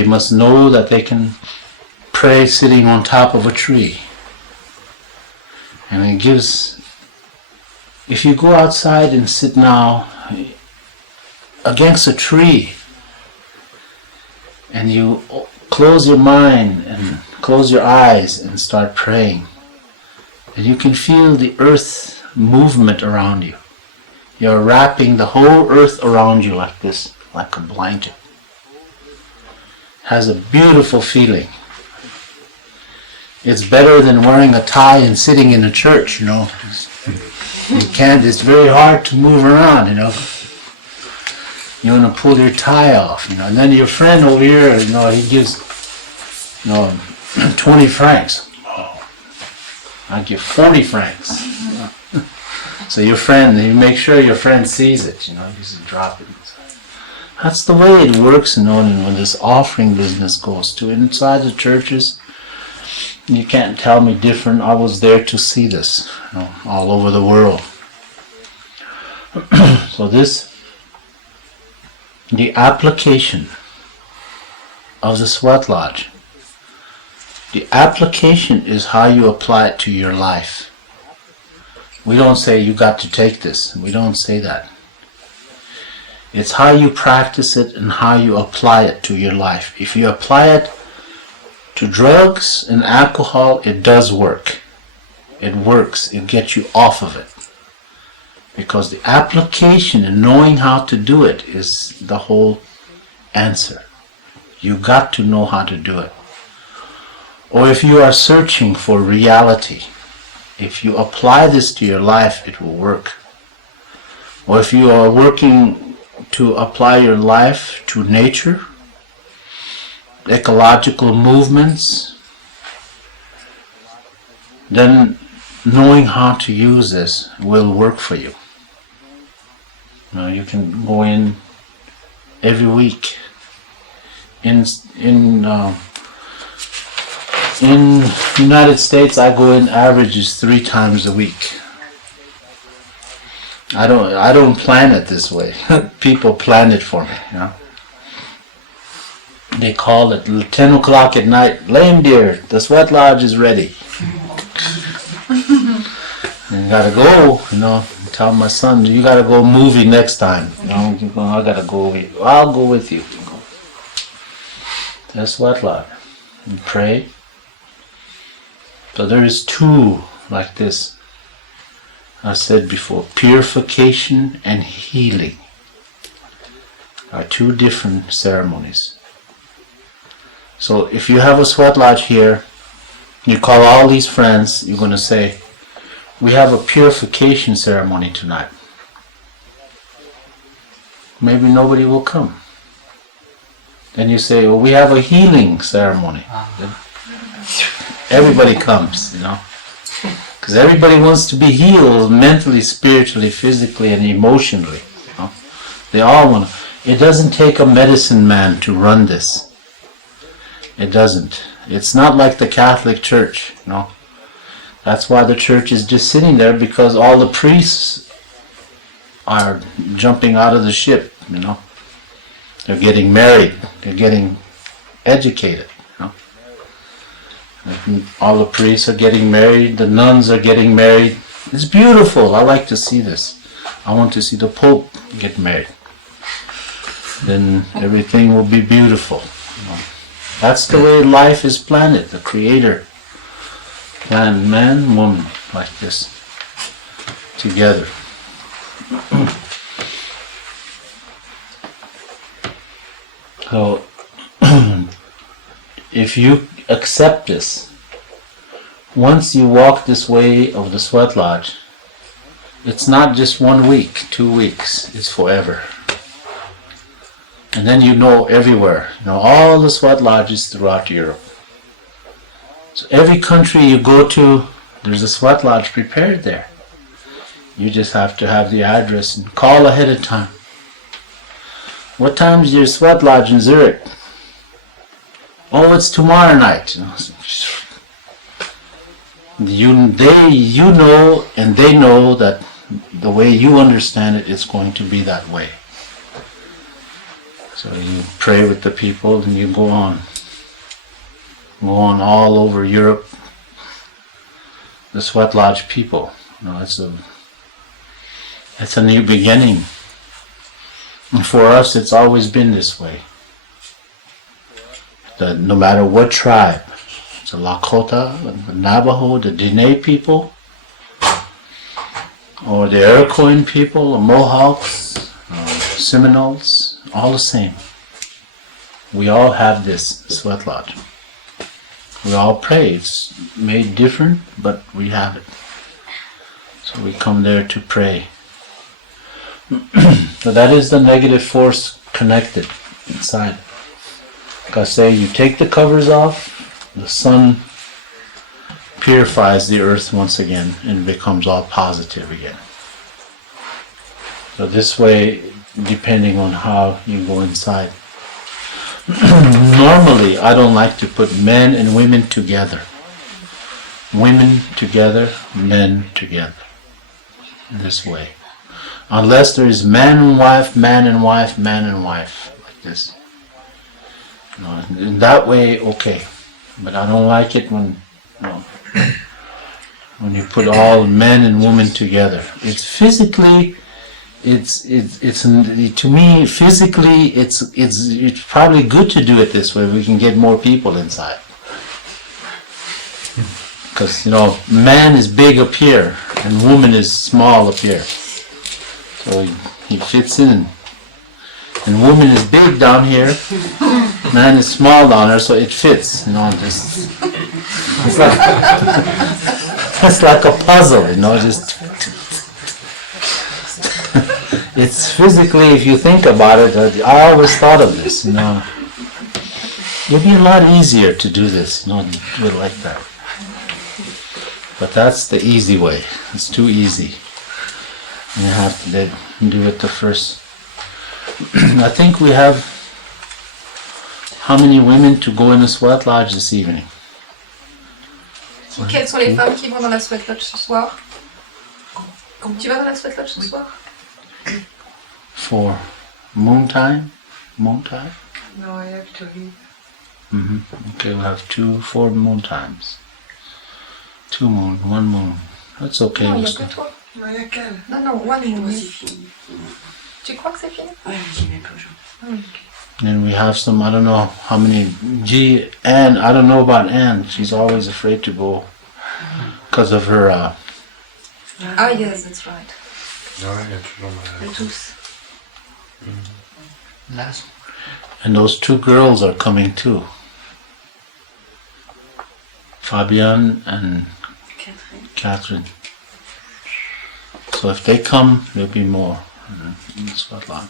They must know that they can pray sitting on top of a tree. And it gives, if you go outside and sit now against a tree, and you close your mind and close your eyes and start praying, and you can feel the earth movement around you. You're wrapping the whole earth around you like this, like a blanket. Has a beautiful feeling. It's better than wearing a tie and sitting in a church, you know. You can't, it's very hard to move around, you know. You want to pull your tie off, you know. And then your friend over here, you know, he gives, you know, 20 francs. I give 40 francs. So your friend, you make sure your friend sees it, you know, you just drop it. That's the way it works, you know, when this offering business goes to inside the churches. You can't tell me different. I was there to see this, you know, all over the world. So the application of the Sweat Lodge, the application is how you apply it to your life. We don't say you got to take this. We don't say that. It's how you practice it and how you apply it to your life. If you apply it to drugs and alcohol, it does work. It works. It gets you off of it. Because the application and knowing how to do it is the whole answer. You got to know how to do it. Or if you are searching for reality, if you apply this to your life, it will work. Or if you are working to apply your life to nature, ecological movements, then knowing how to use this will work for you. Now you can go in every week. In United States, I go in averages 3 times a week. I don't plan it this way. People plan it for me, you know. They call it 10 o'clock at night. Lame deer, the Sweat Lodge is ready. And you gotta go, you know. Tell my son, you gotta go movie next time. You know, I gotta go with you. I'll go with you. The Sweat Lodge. And pray. So there is 2 like this. I said before, purification and healing are 2 different ceremonies. So if you have a Sweat Lodge here, you call all these friends, you're going to say, we have a purification ceremony tonight. Maybe nobody will come. Then you say, well, we have a healing ceremony. Then everybody comes, you know. Because everybody wants to be healed mentally, spiritually, physically, and emotionally. You know? They all want to. It doesn't take a medicine man to run this. It doesn't. It's not like the Catholic Church, you know. That's why the church is just sitting there, because all the priests are jumping out of the ship, you know. They're getting married. They're getting educated, you know. All the priests are getting married. The nuns are getting married. It's beautiful. I like to see this. I want to see the Pope get married. Then everything will be beautiful. You know. That's the way life is planned. The Creator planned man, woman, like this, together. So, if you accept this, once you walk this way of the Sweat Lodge, it's not just 1 week, 2 weeks, it's forever. And then you know everywhere, you know, all the Sweat Lodges throughout Europe. So every country you go to, there's a Sweat Lodge prepared there. You just have to have the address and call ahead of time. What time is your Sweat Lodge in Zurich? Oh, it's tomorrow night. You know, and they know that the way you understand it is going to be that way. So you pray with the people and you go on. Go on all over Europe. The Sweat Lodge people. It's a new beginning. And for us, it's always been this way. No matter what tribe, the Lakota, the Navajo, the Diné people, or the Iroquois people, the Mohawks, Seminoles, all the same. We all have this Sweat Lodge. We all pray. It's made different, but we have it. So we come there to pray. So that is the negative force connected inside. Like I say, you take the covers off, the sun purifies the earth once again and becomes all positive again. So this way, depending on how you go inside. Normally, I don't like to put men and women together. Women together, men together. This way. Unless there is man and wife, man and wife, man and wife. Like this. In that way, okay. But I don't like it when you put all men and women together. It's physically, it's to me physically, it's probably good to do it this way. We can get more people inside. Because man is big up here and woman is small up here. So he fits in. And woman is big down here, man is small down there, so it fits. It's like a puzzle, it's physically, if you think about it, I always thought of this, It'd be a lot easier to do this, do it like that. But that's the easy way. It's too easy. You have to do it the first. I think we have how many women to go in the Sweat Lodge this evening? Quelles sont les femmes qui vont dans la Sweat Lodge ce soir? Tu vas dans la Sweat Lodge ce soir? For moon time? No, I have to leave. Okay, we'll have 4 moon times. 2 moon, 1 moon. That's okay. Non, il n'y a que toi. Non, il y a qu'elle. Non, one moon. C'est fini. Tu crois que c'est fini? Ouais, j'y vais pas aujourd'hui. And we have some, I don't know how many, Anne, I don't know about Anne. She's always afraid to go because of her, Ah yes, that's right. Ouais, il y a toujours ma... De tous. and those 2 girls are coming too. Fabian and Catherine. So if they come, there'll be more in Scotland.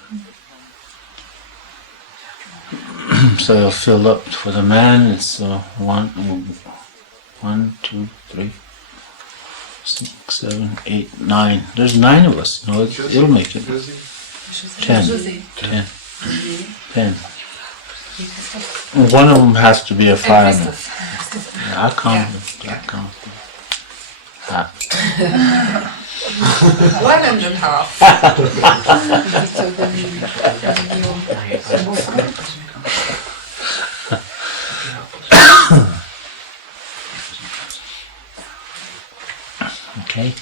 So it'll fill up. For the man, it's 1, 2, 3, 6, 7, 8, 9. There's 9 of us. It'll make it. 10. José. 10. One of them has to be a fireman. Yeah, I count. One and a half. Okay.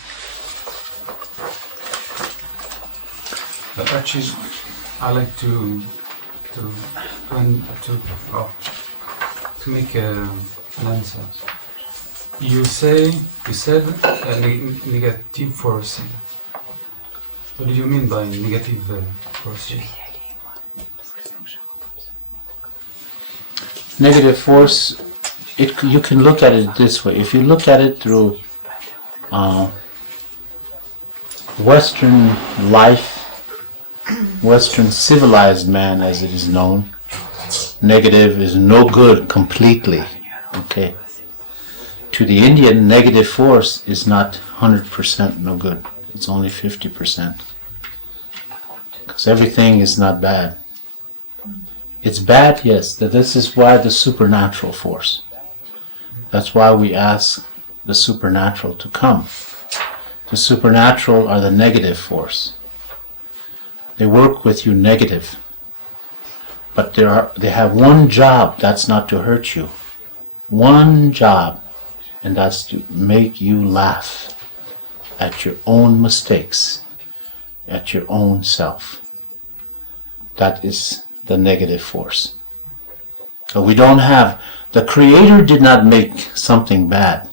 Actually, I like to make an answer. You said negative force. What do you mean by negative force? Negative force, you can look at it this way. If you look at it through Western life, Western civilized man as it is known, negative is no good completely. Okay. To the Indian, negative force is not 100% no good. It's only 50%. Because everything is not bad. It's bad, yes. This is why the supernatural force. That's why we ask the supernatural to come. The supernatural are the negative force. They work with you negative. But they have one job, that's not to hurt you. One job, and that's to make you laugh at your own mistakes, at your own self. That is the negative force. So we don't have, the Creator did not make something bad.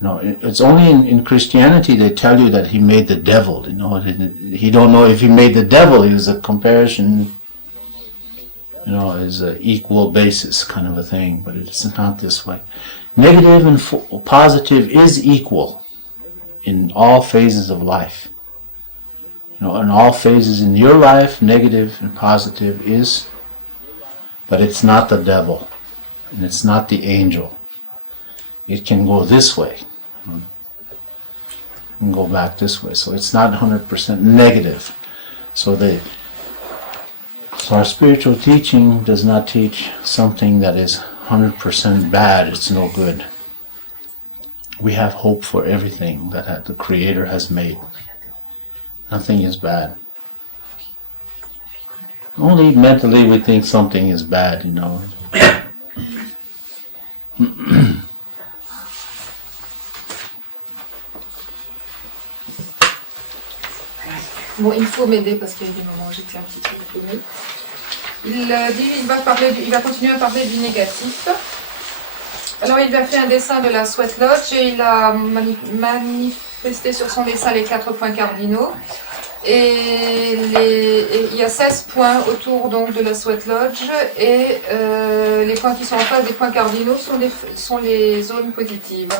No, it's only in Christianity they tell you that he made the devil. You know, he don't know if he made the devil. He was a comparison, you know, is an equal basis kind of a thing, but it's not this way. Negative and positive is equal in all phases of life. You know, in all phases in your life, negative and positive is, but it's not the devil, and it's not the angel. It can go this way, and go back this way. So it's not 100% negative. So our spiritual teaching does not teach something that is 100% bad. It's no good. We have hope for everything that the Creator has made. Nothing is bad. Only mentally we think something is bad, you know. Bon, il faut m'aider parce qu'il y a des moments où j'étais un petit peu paumée. Il va continuer à parler du négatif. Alors il a fait un dessin de la Sweat Lodge et il a manifesté sur son dessin les 4 points cardinaux. Et il y a 16 points autour donc de la Sweat Lodge et les points qui sont en face des points cardinaux sont les zones positives.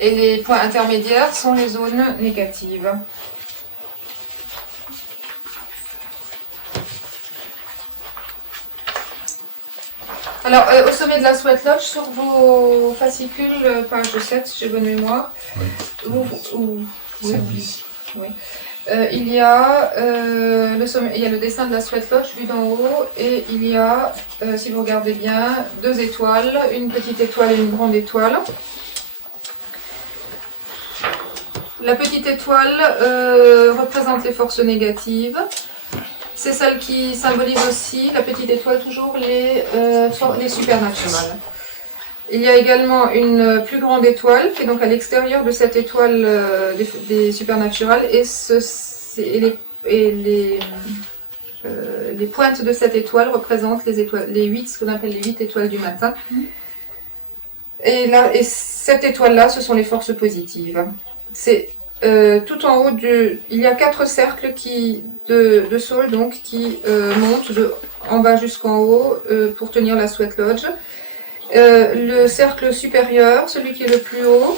Et les points intermédiaires sont les zones négatives. Alors, au sommet de la Sweat Lodge, sur vos fascicules, page 7, si j'ai bonne mémoire, oui. Il y a le dessin de la Sweat Lodge vu d'en haut, et il y a, si vous regardez bien, 2 étoiles, une petite étoile et une grande étoile. La petite étoile représente les forces négatives. C'est celle qui symbolise aussi, la petite étoile toujours, les supernaturales. Il y a également une plus grande étoile qui est donc à l'extérieur de cette étoile des supernaturales et les pointes de cette étoile représentent ce qu'on appelle les 8 étoiles du matin. Et cette étoile-là, ce sont les forces positives. C'est tout en haut il y a 4 cercles de Soul donc qui montent en bas jusqu'en haut pour tenir la Sweat Lodge. Le cercle supérieur, celui qui est le plus haut,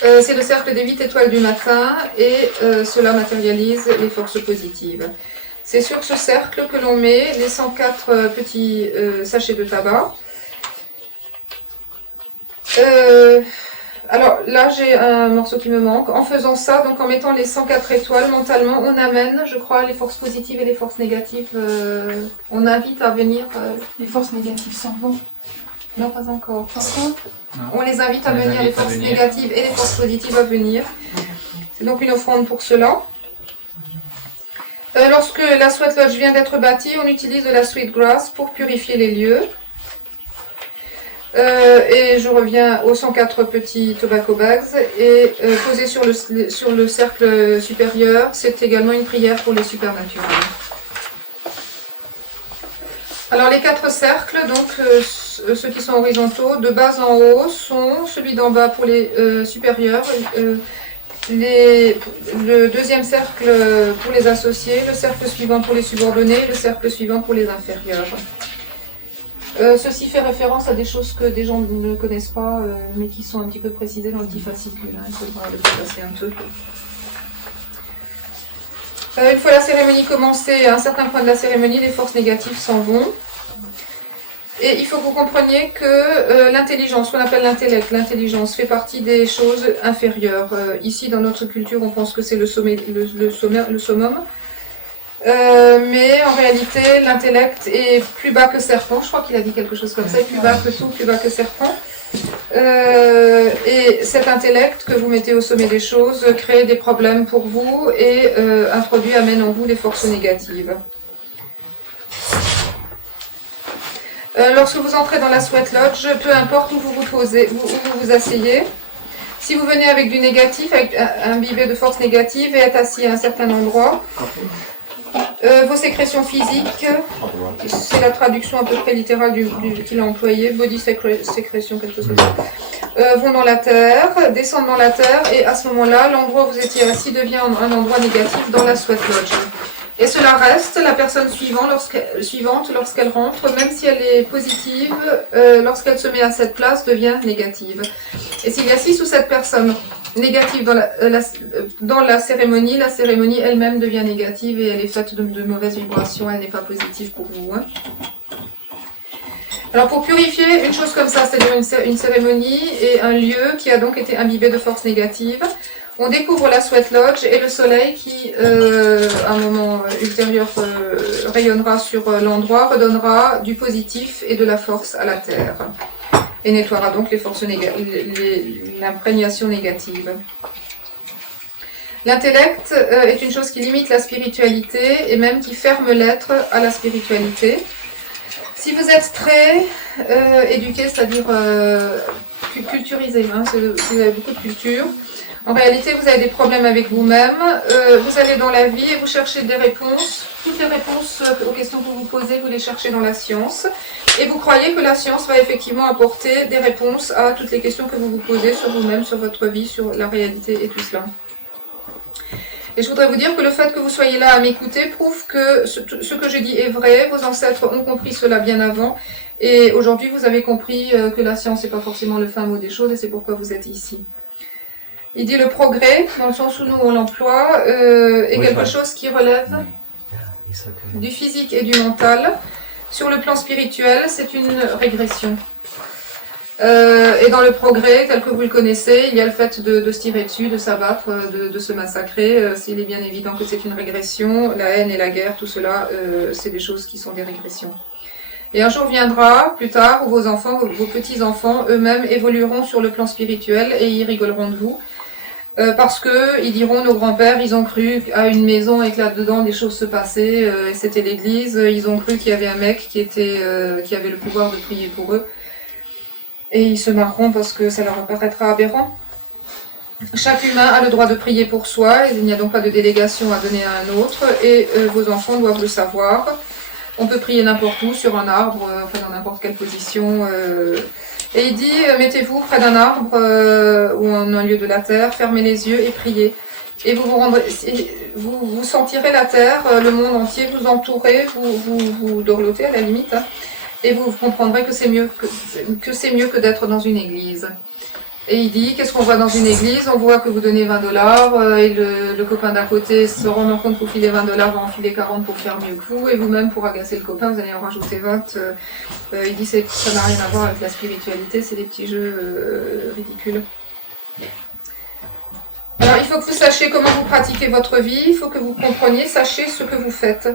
c'est le cercle des 8 étoiles du matin et cela matérialise les forces positives. C'est sur ce cercle que l'on met les 104 petits sachets de tabac. Alors là j'ai un morceau qui me manque. En faisant ça, donc en mettant les 104 étoiles mentalement, on amène, je crois, les forces positives et les forces négatives. On invite à venir. Les forces négatives s'en vont. Non, pas encore. Pourquoi? On les invite à venir, les forces négatives et les forces positives à venir. C'est donc une offrande pour cela. Lorsque la Sweat Lodge vient d'être bâtie, on utilise de la sweet grass pour purifier les lieux. Et je reviens aux 104 petits tobacco bags et posé sur le cercle supérieur, c'est également une prière pour les supernaturels. Alors les 4 cercles, donc ceux qui sont horizontaux, de bas en haut, sont celui d'en bas pour les supérieurs, le deuxième cercle pour les associés, le cercle suivant pour les subordonnés, le cercle suivant pour les inférieurs. Ceci fait référence à des choses que des gens ne connaissent pas, mais qui sont un petit peu précisées dans le petit fascicule. Il faudra le passer un peu. Une fois la cérémonie commencée, à un certain point de la cérémonie, les forces négatives s'en vont. Et il faut que vous compreniez que l'intelligence, ce qu'on appelle l'intellect, l'intelligence fait partie des choses inférieures. Ici, dans notre culture, on pense que c'est le summum. Mais en réalité, l'intellect est plus bas que serpent. Je crois qu'il a dit quelque chose comme ça. Plus bas que tout, plus bas que serpent. Et cet intellect que vous mettez au sommet des choses crée des problèmes pour vous et amène en vous des forces négatives. Lorsque vous entrez dans la sweat lodge, peu importe où vous vous posez, où vous vous asseyez, si vous venez avec du négatif, avec imbibé de force négative et êtes assis à un certain endroit, vos sécrétions physiques, c'est la traduction à peu près littérale qu'il a employé, body sécrétion, quelque chose comme ça, vont dans la terre, descendent dans la terre, et à ce moment-là, l'endroit où vous étiez assis devient un endroit négatif dans la sweat lodge. Et cela reste, la personne suivante, lorsqu'elle rentre, même si elle est positive, lorsqu'elle se met à cette place, devient négative. Et s'il y a 6 ou 7 personnes négatives dans la cérémonie elle-même devient négative et elle est faite de mauvaises vibrations, elle n'est pas positive pour vous. Hein. Alors pour purifier une chose comme ça, c'est-à-dire une cérémonie et un lieu qui a donc été imbibé de force négative, on découvre la sweat lodge et le soleil qui, à un moment ultérieur, rayonnera sur l'endroit, redonnera du positif et de la force à la terre et nettoiera donc les forces l'imprégnation négative. L'intellect est une chose qui limite la spiritualité et même qui ferme l'être à la spiritualité. Si vous êtes très éduqué, c'est-à-dire culturisé, hein, vous avez beaucoup de culture, en réalité vous avez des problèmes avec vous-même, vous allez dans la vie et vous cherchez des réponses. Toutes les réponses aux questions que vous vous posez, vous les cherchez dans la science. Et vous croyez que la science va effectivement apporter des réponses à toutes les questions que vous vous posez sur vous-même, sur votre vie, sur la réalité et tout cela. Et je voudrais vous dire que le fait que vous soyez là à m'écouter prouve que ce que je dis est vrai. Vos ancêtres ont compris cela bien avant. Et aujourd'hui, vous avez compris que la science n'est pas forcément le fin mot des choses et c'est pourquoi vous êtes ici. Il dit le progrès, dans le sens où nous on l'emploie, est quelque chose qui relève du physique et du mental. Sur le plan spirituel, c'est une régression. Et dans le progrès, tel que vous le connaissez, il y a le fait de se tirer dessus, de s'abattre, de se massacrer. Il est bien évident que c'est une régression. La haine et la guerre, tout cela, c'est des choses qui sont des régressions. Et un jour viendra, plus tard, où vos enfants, vos petits-enfants, eux-mêmes évolueront sur le plan spirituel et ils rigoleront de vous. Parce que ils diront, nos grands-pères, ils ont cru à une maison et que là-dedans des choses se passaient, et c'était l'église, ils ont cru qu'il y avait un mec qui avait le pouvoir de prier pour eux. Et ils se marreront parce que ça leur paraîtra aberrant. Chaque humain a le droit de prier pour soi, il n'y a donc pas de délégation à donner à un autre, et vos enfants doivent le savoir. On peut prier n'importe où, sur un arbre, enfin dans n'importe quelle position. Et il dit, mettez-vous près d'un arbre ou en un lieu de la terre, fermez les yeux et priez. Et vous sentirez la terre, le monde entier vous entourer, vous dorlotez à la limite, hein, et vous comprendrez que c'est mieux que d'être dans une église. Et il dit, qu'est-ce qu'on voit dans une église? On voit que vous donnez 20 $ et le copain d'à côté se rend compte que vous filez 20 $, va en filer 40 pour faire mieux que vous, et vous-même, pour agacer le copain, vous allez en rajouter 20. Il dit, ça n'a rien à voir avec la spiritualité, c'est des petits jeux ridicules. Alors, il faut que vous sachiez comment vous pratiquez votre vie, il faut que vous compreniez, sachez ce que vous faites.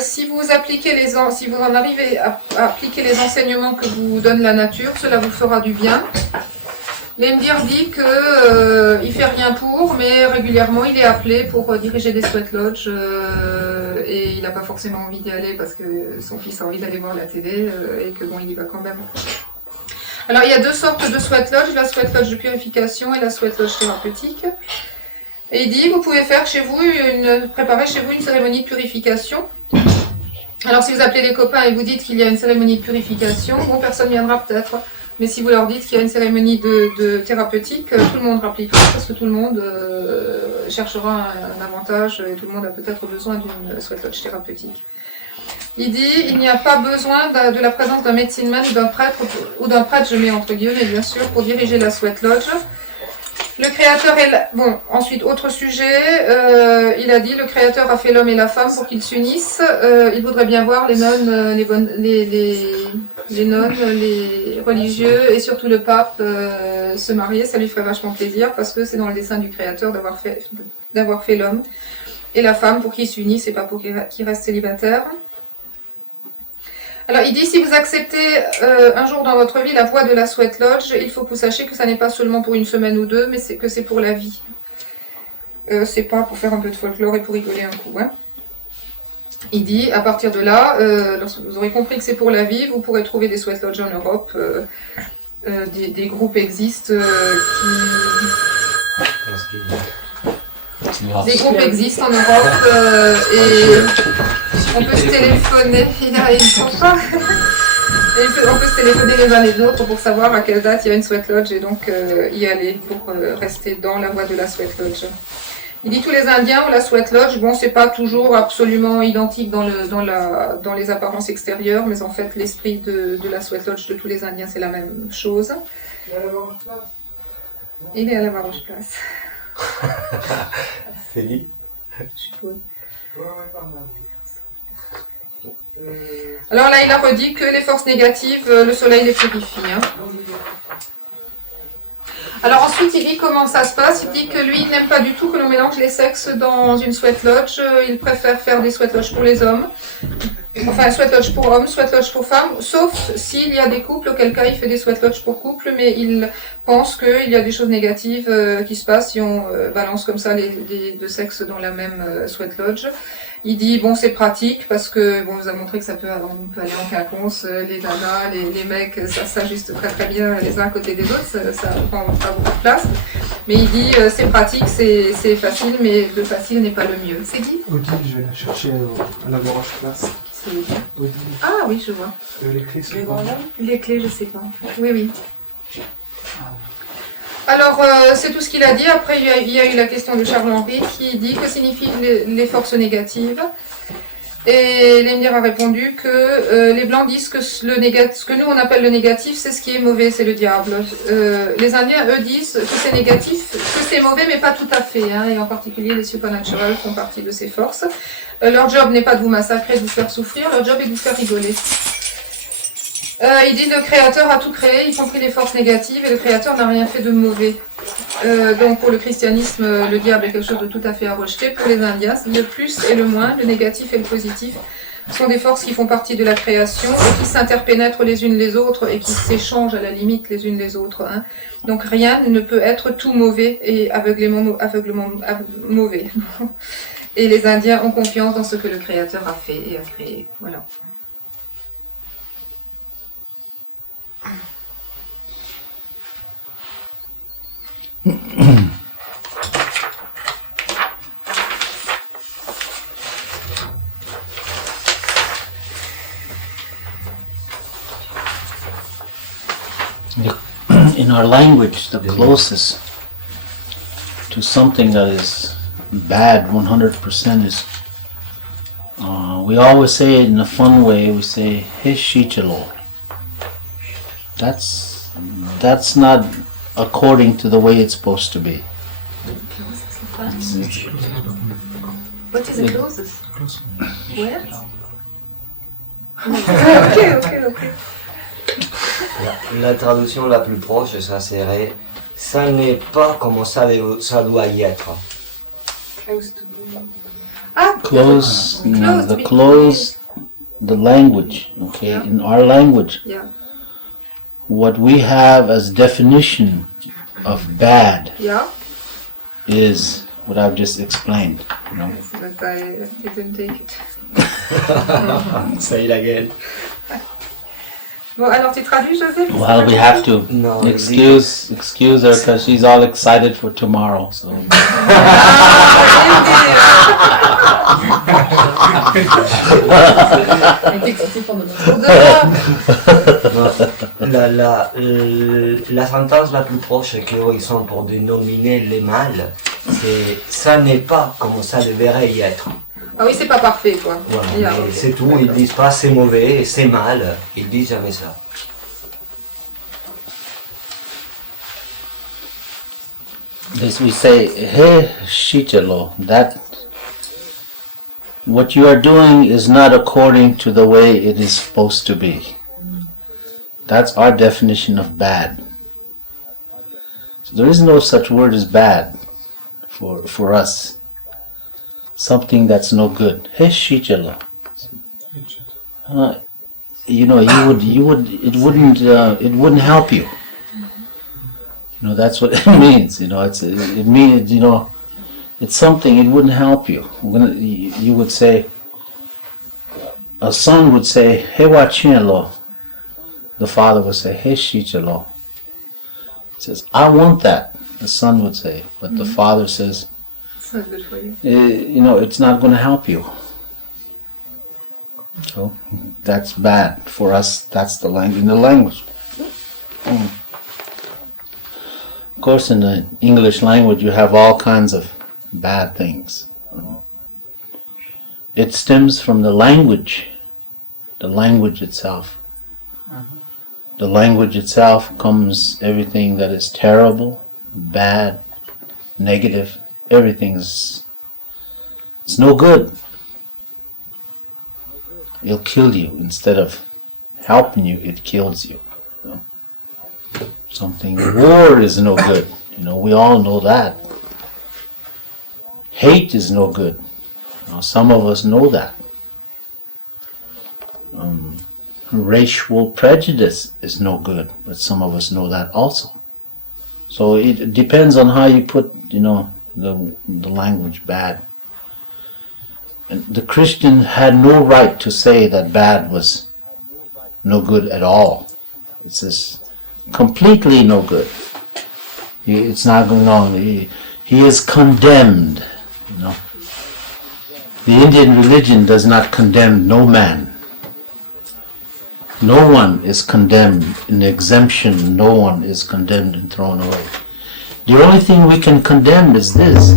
Si vous en arrivez à appliquer les enseignements que vous donne la nature, cela vous fera du bien. L'Emdir dit que il fait rien pour, mais régulièrement il est appelé pour diriger des sweat lodges et il n'a pas forcément envie d'y aller parce que son fils a envie d'aller voir la télé et que bon, il y va quand même. Alors il y a 2 sortes de sweat lodge, la sweat lodge de purification et la sweat lodge thérapeutique. Et il dit, vous pouvez faire chez vous préparer chez vous une cérémonie de purification. Alors si vous appelez les copains et vous dites qu'il y a une cérémonie de purification, bon, personne viendra peut-être. Mais si vous leur dites qu'il y a une cérémonie de thérapeutique, tout le monde rappliquera parce que tout le monde cherchera un avantage et tout le monde a peut-être besoin d'une sweat lodge thérapeutique. Il dit, il n'y a pas besoin de la présence d'un medicine man ou d'un prêtre, je mets entre guillemets bien sûr, pour diriger la sweat lodge. Le Créateur est là. Bon, ensuite, autre sujet, il a dit, le Créateur a fait l'homme et la femme pour qu'ils s'unissent. Il voudrait bien voir les nonnes, les nonnes, les religieux et surtout le pape se marier. Ça lui ferait vachement plaisir parce que c'est dans le dessein du Créateur d'avoir fait l'homme et la femme pour qu'ils s'unissent et pas pour qu'ils restent célibataires. Alors il dit, si vous acceptez un jour dans votre vie la voie de la sweat lodge, il faut que vous sachiez que ça n'est pas seulement pour une semaine ou 2, mais que c'est pour la vie. C'est pas pour faire un peu de folklore et pour rigoler un coup. Hein. Il dit, à partir de là, lorsque vous aurez compris que c'est pour la vie, vous pourrez trouver des sweat lodges en Europe. Des groupes existent Des groupes existent en Europe et on peut se téléphoner. Ils sont pas. On peut se téléphoner les uns les autres pour savoir à quelle date il y a une sweat lodge et donc y aller pour rester dans la voie de la sweat lodge. Il dit tous les Indiens ont la sweat lodge. Bon, c'est pas toujours absolument identique dans les apparences extérieures, mais en fait l'esprit de la sweat lodge de tous les Indiens c'est la même chose. Il est à la Baroche Place. C'est lui. Alors là, il a redit que les forces négatives, le soleil les purifie. Hein. Alors ensuite, il dit comment ça se passe. Il dit que lui, il n'aime pas du tout que l'on mélange les sexes dans une sweat lodge. Il préfère faire des sweat lodges pour les hommes. Enfin, sweat lodge pour hommes, sweat lodge pour femmes, sauf s'il y a des couples, auquel cas il fait des sweat lodges pour couples, mais il pense qu'il y a des choses négatives qui se passent si on balance comme ça les deux sexes dans la même sweat lodge. Il dit, bon, c'est pratique parce que, bon, on vous a montré que on peut aller en quinconce, les nanas, les mecs, ça s'ajuste très très bien les uns à côté des autres, ça prend pas beaucoup de place. Mais il dit, c'est pratique, c'est facile, mais le facile n'est pas le mieux. C'est dit Odile, je vais la chercher à la Baroche Place. Odile. Ah oui, je vois. Les clés sont pas. Les clés, je sais pas. Oui, oui. Alors, c'est tout ce qu'il a dit. Après, il y a eu la question de Charles-Henri qui dit que signifient les forces négatives. Et Lendir a répondu que les Blancs disent que ce que nous on appelle le négatif, c'est ce qui est mauvais, c'est le diable. Les Indiens, eux, disent que c'est négatif, que c'est mauvais, mais pas tout à fait. Hein, et en particulier, les supernatural font partie de ces forces. Leur job n'est pas de vous massacrer, de vous faire souffrir, leur job est de vous faire rigoler. Il dit le Créateur a tout créé, y compris les forces négatives, et le Créateur n'a rien fait de mauvais. Donc pour le christianisme, le diable est quelque chose de tout à fait à rejeter. Pour les Indiens, le plus et le moins, le négatif et le positif sont des forces qui font partie de la création et qui s'interpénètrent les unes les autres et qui s'échangent à la limite les unes les autres. Hein. Donc rien ne peut être tout mauvais et aveuglément mauvais. Et les Indiens ont confiance dans ce que le Créateur a fait et a créé. Voilà. In our language, the closest to something that is bad 100% is, we always say it in a fun way, we say, Hishichalo. That's not according to the way it's supposed to be. What is the closest? Where? Okay. La traduction la plus proche, ça serait « ça n'est pas comme ça doit y être ». Close, the language, okay? Yeah. In our language, yeah. What we have as definition of bad is what I've just explained. You know? Yes, but I didn't take it. Say it again. Bon, alors tu traduis, Joseph? Well, we have to excuse her because she's all excited for tomorrow. So. La sentence la plus proche qu'ils sont pour dénominer les mâles, c'est « ça n'est pas comme ça devrait y être ». Ah oui, c'est pas parfait, quoi. Voilà, c'est tout, ils disent pas c'est mauvais, c'est mal, ils disent jamais ça. As we say, hey, Shichalo, that what you are doing is not according to the way it is supposed to be. That's our definition of bad. So there is no such word as bad for us. Something that's no good. Heshichala. You know, it wouldn't help you. You know, that's what it means. You know, it means, you know, it's something, it wouldn't help you. You would say, a son would say, "Hey, wachelo." The father would say, "Hey, shichelo." He says, "I want that." The son would say, but the father says, It's not good for you. it's not going to help you. So that's bad for us. That's the language. In the language, of course, in the English language, you have all kinds of bad things. It stems from the language itself. The language itself comes everything that is terrible, bad, negative, it's no good. It'll kill you. Instead of helping you, it kills you. War is no good. We all know that. Hate is no good. Some of us know that. Racial prejudice is no good, but some of us know that also. So it depends on how you put, the language bad. And the Christian had no right to say that bad was no good at all. It says completely no good. It's not going on. He is condemned. The Indian religion does not condemn no man. No one is condemned in exemption. No one is condemned and thrown away. The only thing we can condemn is this,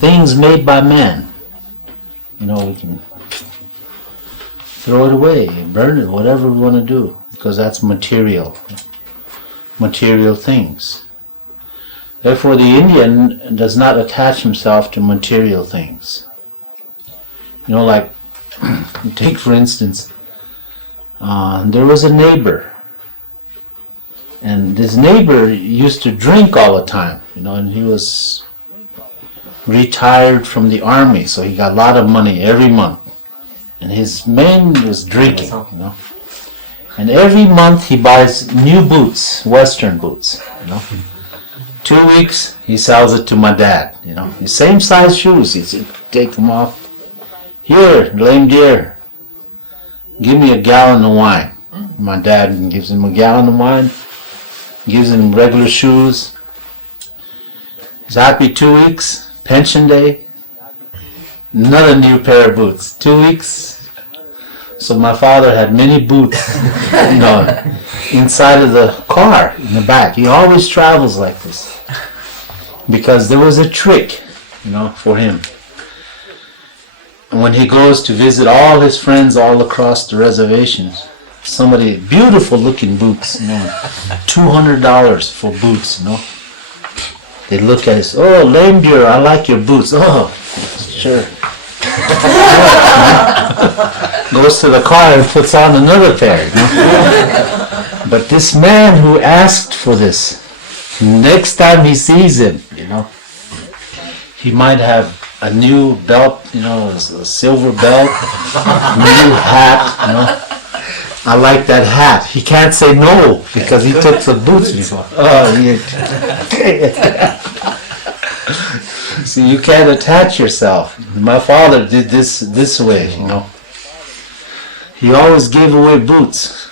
things made by man. We can throw it away, burn it, whatever we want to do, because that's material things. Therefore, the Indian does not attach himself to material things. Like, take for instance, there was a neighbor, and this neighbor used to drink all the time, and he was retired from the army, so he got a lot of money every month, and his main was drinking, and every month he buys new boots, Western boots, 2 weeks he sells it to my dad, the same size shoes. He'd take them off. "Here, lame deer, give me a gallon of wine." My dad gives him a gallon of wine, gives him regular shoes. He's happy 2 weeks, pension day, another new pair of boots, 2 weeks. So my father had many boots, inside of the car, in the back. He always travels like this, because there was a trick, for him. And when he goes to visit all his friends all across the reservations, somebody, beautiful looking boots, $200 for boots, They look at us, "Oh, lame deer, I like your boots." "Oh, sure." Goes to the car and puts on another pair. But this man who asked for this, next time he sees him, he might have a new belt, a silver belt, new hat, "I like that hat." He can't say no because he took the boots before. See, you can't attach yourself. My father did this way, He always gave away boots,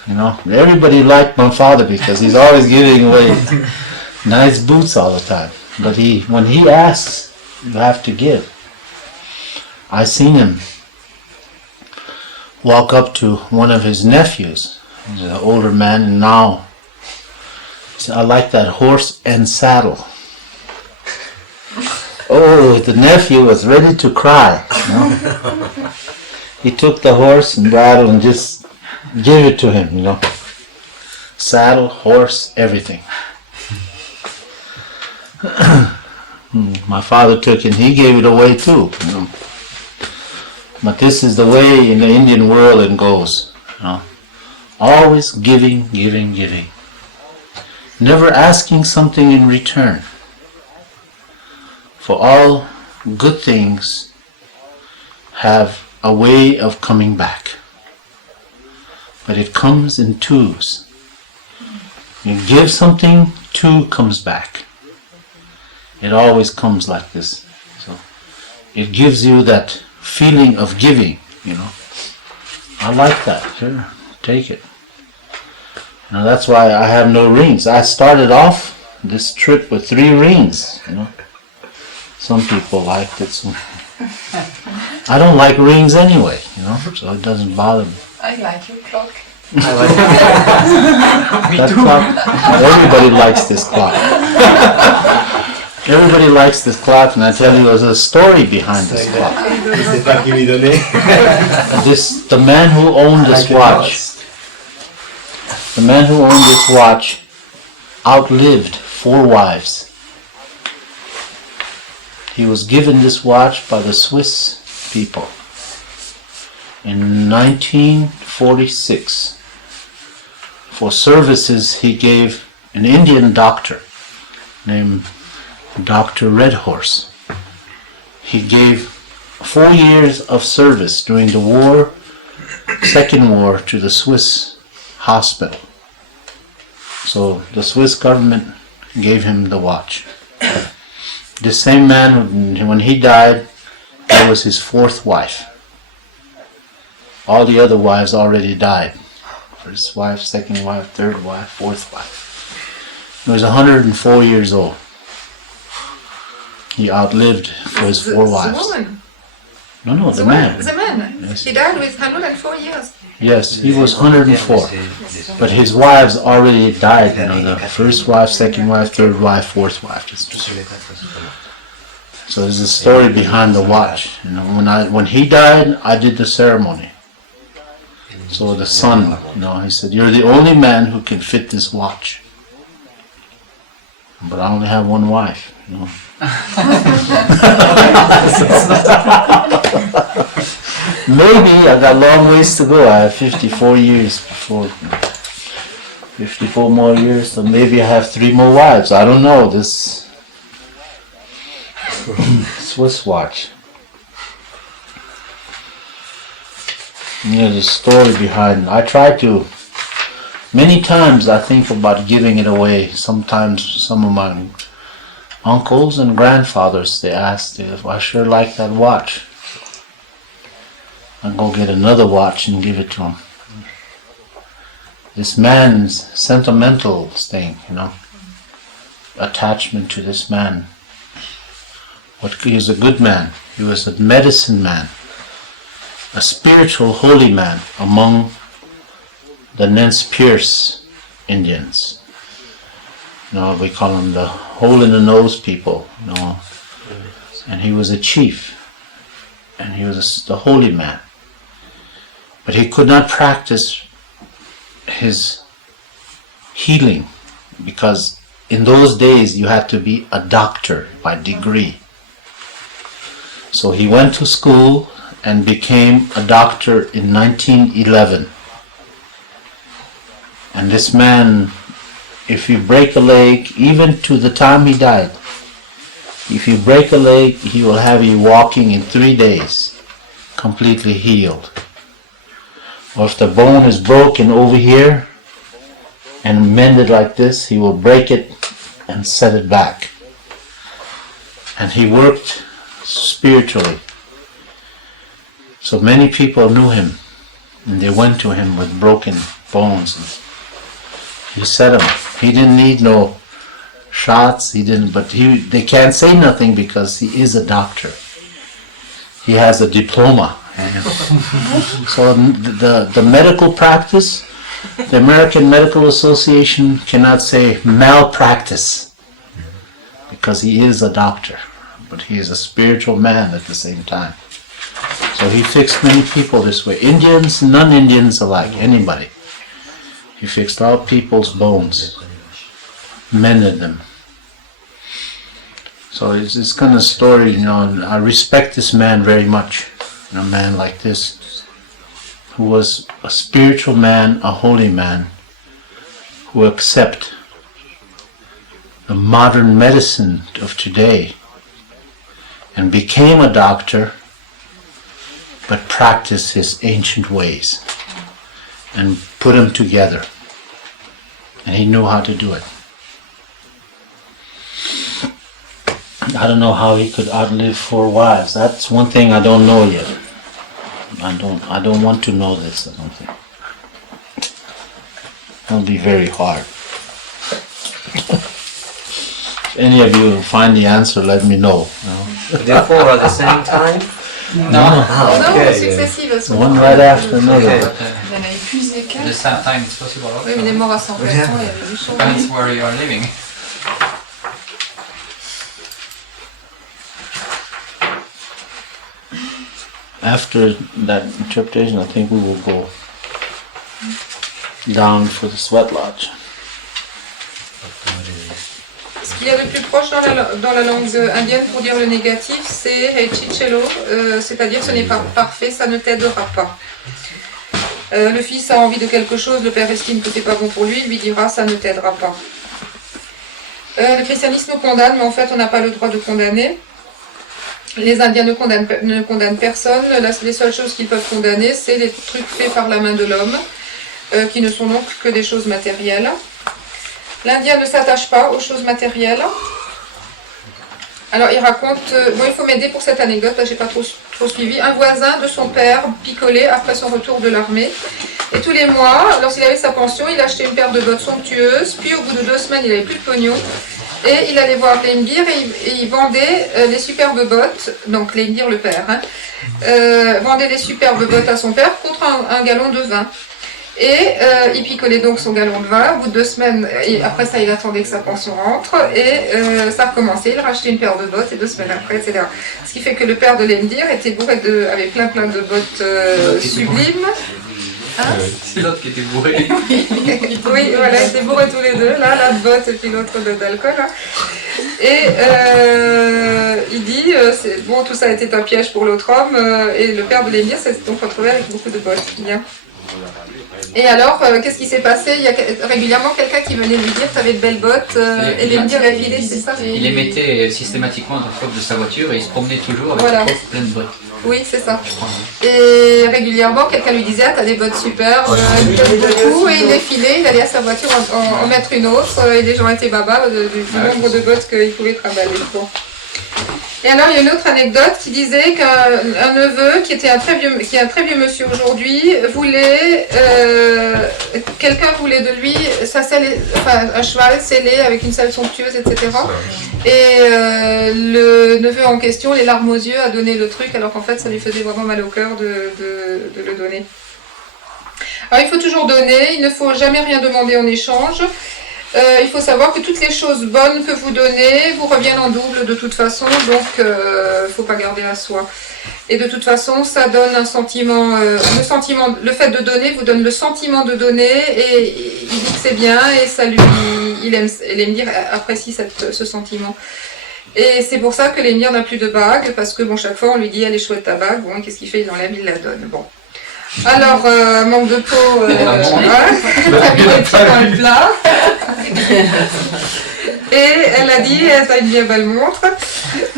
Everybody liked my father because he's always giving away nice boots all the time. But when he asks, you have to give. I seen him walk up to one of his nephews. He's an older man, and now he said, "I like that horse and saddle." Oh, the nephew was ready to cry. He took the horse and bridle and just gave it to him, Saddle, horse, everything. My father took it and he gave it away too, But this is the way in the Indian world it goes, Always giving, giving, giving. Never asking something in return. For all good things have a way of coming back. But it comes in twos. You give something, two comes back. It always comes like this. So it gives you that feeling of giving, I like that. Sure, take it. Now that's why I have no rings. I started off this trip with 3 rings. You know, some people liked it. So I don't like rings anyway. You know, so it doesn't bother me. I like your clock. That clock, everybody likes this clock. Everybody likes this clock, and I tell you, there's a story behind this clock. C'est pas qui lui donnait. The man who owned this watch, the man who owned this watch outlived 4 wives. He was given this watch by the Swiss people in 1946. For services he gave an Indian doctor named Dr. Redhorse. He gave 4 years of service during the war, Second War, to the Swiss hospital. So the Swiss government gave him the watch. The same man, when he died, that was his 4th wife. All the other wives already died. First wife, second wife, third wife, 4th wife. He was 104 years old. He outlived for his 4 wives. The woman. No, the man. The man. Yes. He died with 104 years. Yes, he was 104. But his wives already died. You know, the first wife, second wife, third wife, 4th wife. So there's a story behind the watch. You know, when he died, I did the ceremony. So the son, you know, he said, "You're the only man who can fit this watch." But I only have 1 wife, you know. Maybe I got a long ways to go. I have 54 years before, 54 more years, so maybe I have 3 more wives. I don't know, this Swiss watch. Yeah, the story behind it. I try to, many times I think about giving it away. Sometimes some of my uncles and grandfathers, they asked if I sure like that watch. I'll go get another watch and give it to him. This man's sentimental thing, you know, attachment to this man. He was a good man. He was a medicine man, a spiritual holy man among the Nez Perce Indians. You know, we call them the hole-in-the-nose people, you know. And he was a chief, and he was the holy man. But he could not practice his healing, because in those days you had to be a doctor by degree. So he went to school and became a doctor in 1911. And this man, if you break a leg, even to the time he died, if you break a leg, he will have you walking in 3 days, completely healed. Or if the bone is broken over here and mended like this, he will break it and set it back. And he worked spiritually. So many people knew him, and they went to him with broken bones. He set them. He didn't need no shots. He didn't. But they can't say nothing because he is a doctor. He has a diploma. So the medical practice, the American Medical Association cannot say malpractice because he is a doctor, but he is a spiritual man at the same time. So he fixed many people this way. Indians, non-Indians alike, anybody. He fixed all people's bones, mended them. So it's this kind of story, you know, I respect this man very much. A man like this, who was a spiritual man, a holy man, who accept the modern medicine of today and became a doctor, but practiced his ancient ways and put them together. And he knew how to do it. I don't know how he could outlive 4 wives. That's one thing I don't know yet. I don't want to know this. I don't think. It'll be very hard. If any of you find the answer, let me know. The four at the same time? No. Ah, Non, okay. successives, elles sont One pas- right after another. Okay. Il en a épuisé The 4. same time it's possible also. Oui, mais il est mort à 100 il y avait du son. Depends where you are living. After that interpretation, I think we will go down for the sweat lodge. Ce qu'il y a de plus proche dans la langue indienne pour dire le négatif, c'est Heichichelo, c'est-à-dire ce n'est pas parfait, ça ne t'aidera pas. Le fils a envie de quelque chose, le père estime que c'est pas bon pour lui, il lui dira ça ne t'aidera pas. Le christianisme condamne, mais en fait on n'a pas le droit de condamner. Les Indiens ne condamnent personne, les seules choses qu'ils peuvent condamner, c'est les trucs faits par la main de l'homme, qui ne sont donc que des choses matérielles. L'Indien ne s'attache pas aux choses matérielles. Alors il raconte, bon il faut m'aider pour cette anecdote, là j'ai pas trop suivi, un voisin de son père picolé après son retour de l'armée. Et tous les mois, lorsqu'il avait sa pension, il achetait une paire de bottes somptueuses, puis au bout de 2 semaines il avait plus de pognon. Et il allait voir Leimdir et il vendait les superbes bottes, donc Leimdir le père, vendait les superbes bottes à son père contre un gallon de vin. Et il picolait donc son gallon de vin, au bout de 2 semaines, et après ça il attendait que sa pension rentre, et ça recommençait, il rachetait une paire de bottes, et 2 semaines après, etc. Ce qui fait que le père de Leimdir était bourré avait plein de bottes sublimes. Hein? C'est l'autre qui était bourré. Oui, voilà, ils étaient bourrés tous les deux, là, la botte et puis l'autre d'alcool. Hein. Et il dit, bon, tout ça était un piège pour l'autre homme, et le père de Leimdir s'est donc retrouvé avec beaucoup de bottes. Bien. Et alors, qu'est-ce qui s'est passé? Il y a régulièrement quelqu'un qui venait lui dire « t'avais de belles bottes et Leimdir a filé, c'est ça ?» Il les mettait systématiquement dans le coffre de sa voiture et il se promenait toujours avec Voilà. un coffre plein de bottes. Oui, c'est ça. Et régulièrement, quelqu'un lui disait « ah, t'as des bottes super, j'aime beaucoup » et il les filait, il allait à sa voiture en mettre une autre et les gens étaient babas du nombre de bottes qu'il pouvait trimballer. Bon. Et alors, il y a une autre anecdote qui disait qu'un neveu, qui est un très vieux monsieur aujourd'hui, quelqu'un voulait de lui un cheval scellé avec une selle somptueuse, etc. Et le neveu en question, les larmes aux yeux, a donné le truc, alors qu'en fait, ça lui faisait vraiment mal au cœur de le donner. Alors, il faut toujours donner, il ne faut jamais rien demander en échange. Il faut savoir que toutes les choses bonnes que vous donnez vous reviennent en double de toute façon, donc il ne faut pas garder à soi. Et de toute façon, ça donne un sentiment, le fait de donner vous donne le sentiment de donner, et il dit que c'est bien, et ça il aime dire, apprécie ce sentiment. Et c'est pour ça que Leimdir n'a plus de bague, parce que bon, chaque fois on lui dit elle est chouette ta bague, bon, qu'est-ce qu'il fait? Il enlève, il la donne. Bon. Alors, manque de peau, t'as mis les pieds dans le plat. Et elle a dit, t'as une bien belle montre.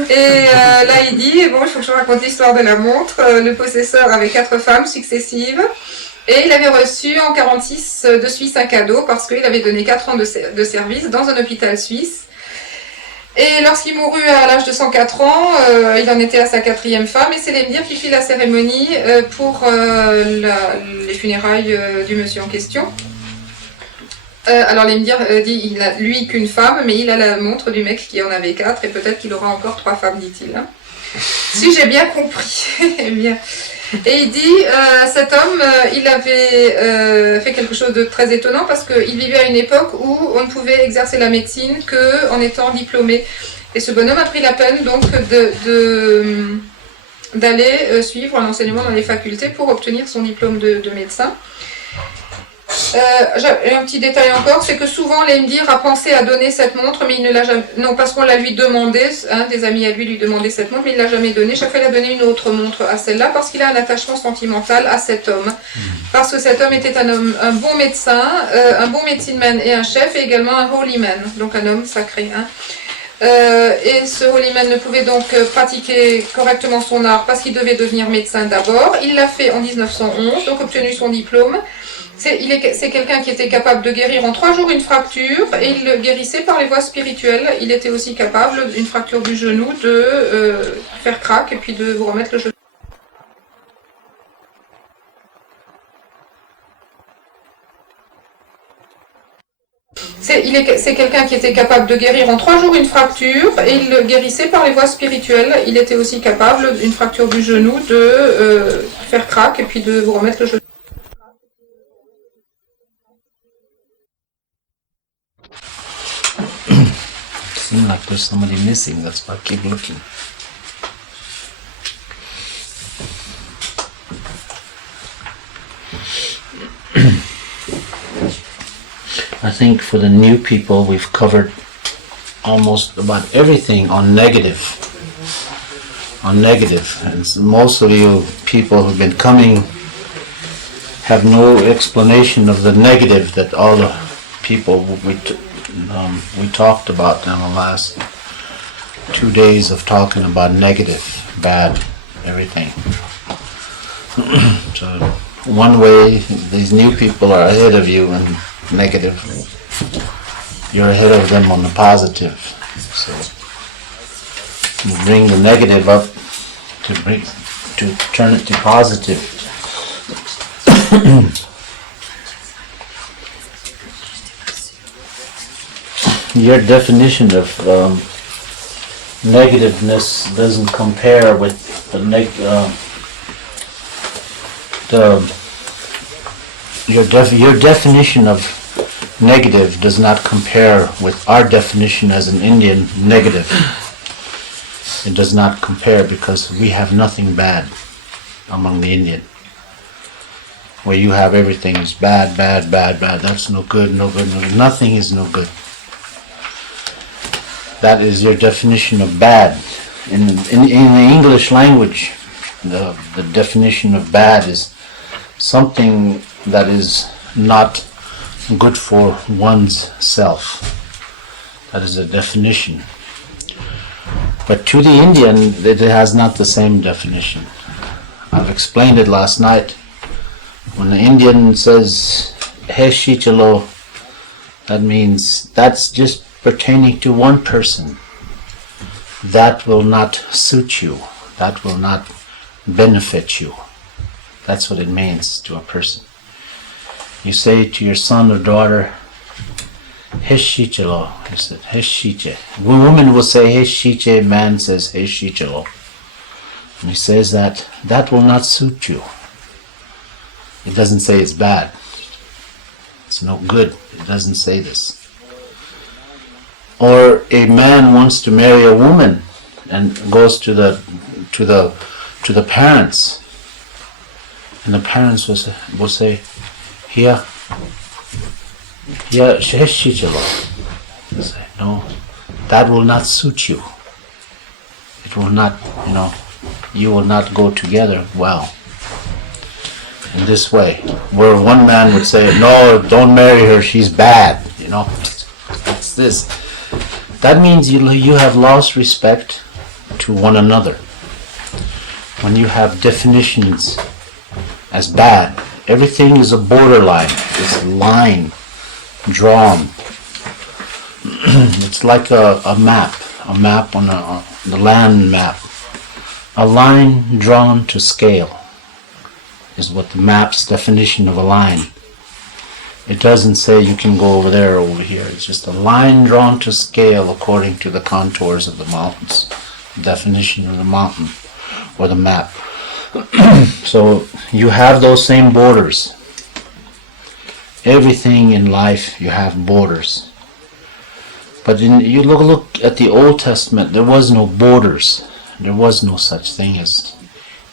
Et là, il dit, bon, il faut que je raconte l'histoire de la montre. Le possesseur avait 4 femmes successives. Et il avait reçu en 1946 de Suisse un cadeau parce qu'il avait donné 4 ans de service dans un hôpital suisse. Et lorsqu'il mourut à l'âge de 104 ans, il en était à sa 4e femme, et c'est Leimdir qui fit la cérémonie pour les funérailles du monsieur en question. Alors Leimdir dit, il a lui qu'une femme, mais il a la montre du mec qui en avait 4, et peut-être qu'il aura encore 3 femmes, dit-il. Hein. Si j'ai bien compris. Bien. Et il dit, cet homme, il avait fait quelque chose de très étonnant parce qu'il vivait à une époque où on ne pouvait exercer la médecine qu'en étant diplômé. Et ce bonhomme a pris la peine donc d'aller suivre l'enseignement dans les facultés pour obtenir son diplôme de médecin. Un petit détail encore, c'est que souvent Leimdir a pensé à donner cette montre, mais il ne l'a jamais. Non, parce qu'on l'a lui demandé, hein, des amis à lui demandaient cette montre, mais il ne l'a jamais donnée. Chaque fois, il a donné une autre montre à celle-là parce qu'il a un attachement sentimental à cet homme. Parce que cet homme était un bon médecin, un bon medicine man et un chef, et également un holy man, donc un homme sacré. Hein. Et ce holy man ne pouvait donc pratiquer correctement son art parce qu'il devait devenir médecin d'abord. Il l'a fait en 1911, donc obtenu son diplôme. C'est quelqu'un qui était capable de guérir en 3 jours une fracture, et il le guérissait par les voies spirituelles. Il était aussi capable, d'une fracture du genou, de faire crack et puis de vous remettre le genou. C'est quelqu'un qui était capable de guérir en 3 jours une fracture et il le guérissait par les voies spirituelles. Il était aussi capable, une fracture du genou, de faire crack et puis de vous remettre le genou. Seems like there's somebody missing, that's why I keep looking. I think for the new people, we've covered almost about everything on negative. And most of you people who've been coming have no explanation of the negative that all the people we talked about in the last 2 days of talking about negative, bad, everything. So one way, these new people are ahead of you in negative. You're ahead of them on the positive. So you bring the negative up to turn it to positive. Your definition of negativeness doesn't compare with your definition of negative does not compare with our definition as an Indian negative. It does not compare because we have nothing bad among the Indian. Where you have everything is bad, bad, bad, bad. That's no good, no good, no good. Nothing is no good. That is your definition of bad. In the English language, the definition of bad is something that is not good for one's self. That is a definition. But to the Indian, it has not the same definition. I've explained it last night. When the Indian says, "Hey Shichalo," that means that's just pertaining to one person. That will not suit you. That will not benefit you. That's what it means to a person. You say to your son or daughter, "Heshichalo." He said, "Heshiche." Woman will say "Heshiche." Man says "Heshichalo." And he says that will not suit you. It doesn't say it's bad. It's no good. It doesn't say this. Or a man wants to marry a woman and goes to the parents, and the parents will say, "Here, Shichalo." They say, "No, that will not suit you. It will not, you will not go together well." In this way, where one man would say, "No, don't marry her, she's bad," it's this. That means you have lost respect to one another. When you have definitions as bad, everything is a borderline. It's a line drawn. It's like a map on the land map. A line drawn to scale is what the map's definition of a line. It doesn't say you can go over there or over here. It's just a line drawn to scale according to the contours of the mountains. Definition of the mountain or the map. So you have those same borders. Everything in life you have borders. But you look at the Old Testament, there was no borders. There was no such thing as,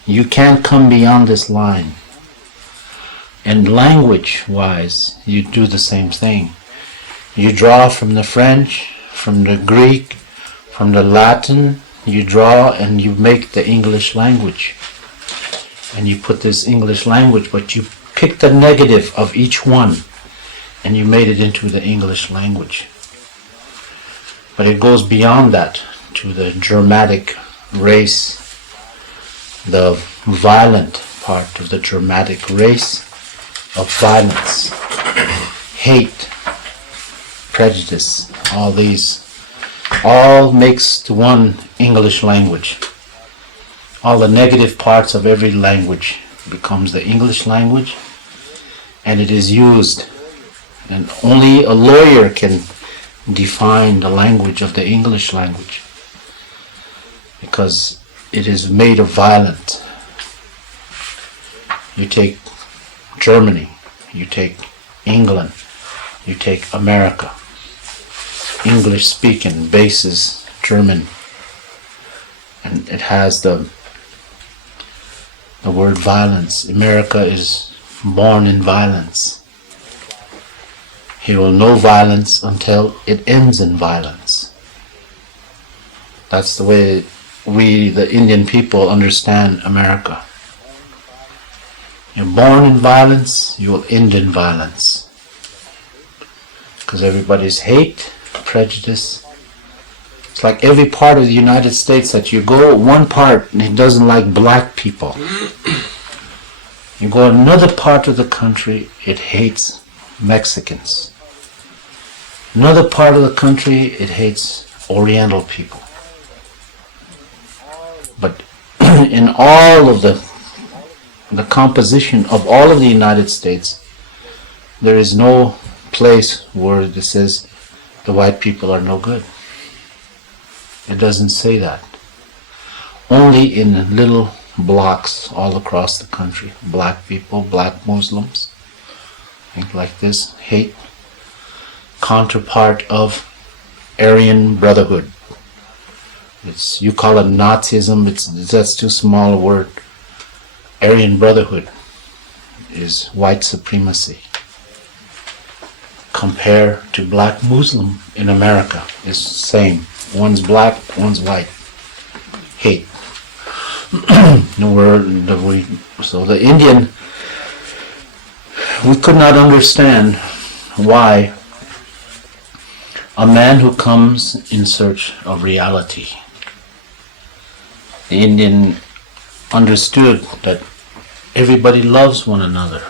you can't come beyond this line. And language-wise, you do the same thing. You draw from the French, from the Greek, from the Latin, you draw and you make the English language. And you put this English language, but you pick the negative of each one and you made it into the English language. But it goes beyond that to the Germanic race, the violent part of the Germanic race of violence, hate, prejudice, all these, all makes to one English language. All the negative parts of every language becomes the English language, and it is used And only a lawyer can define the language of the English language, because it is made of violence. You take Germany, you take England, you take America. English speaking bases German, and it has the word violence. America is born in violence. He will know violence until it ends in violence. That's the way we, the Indian people, understand America. You're born in violence, you will end in violence. Because everybody's hate, prejudice. It's like every part of the United States that you go, one part, it doesn't like black people. You go another part of the country, it hates Mexicans. Another part of the country, it hates Oriental people. But in all of the composition of all of the United States, there is no place where it says the white people are no good. It doesn't say that. Only in little blocks all across the country. Black people, black Muslims, things like this, hate. Counterpart of Aryan Brotherhood. It's, you call it Nazism, that's too small a word. Aryan Brotherhood is white supremacy. Compare to black Muslim in America, it's the same. One's black, one's white. Hate. So the Indian, we could not understand why a man who comes in search of reality. The Indian understood that everybody loves one another.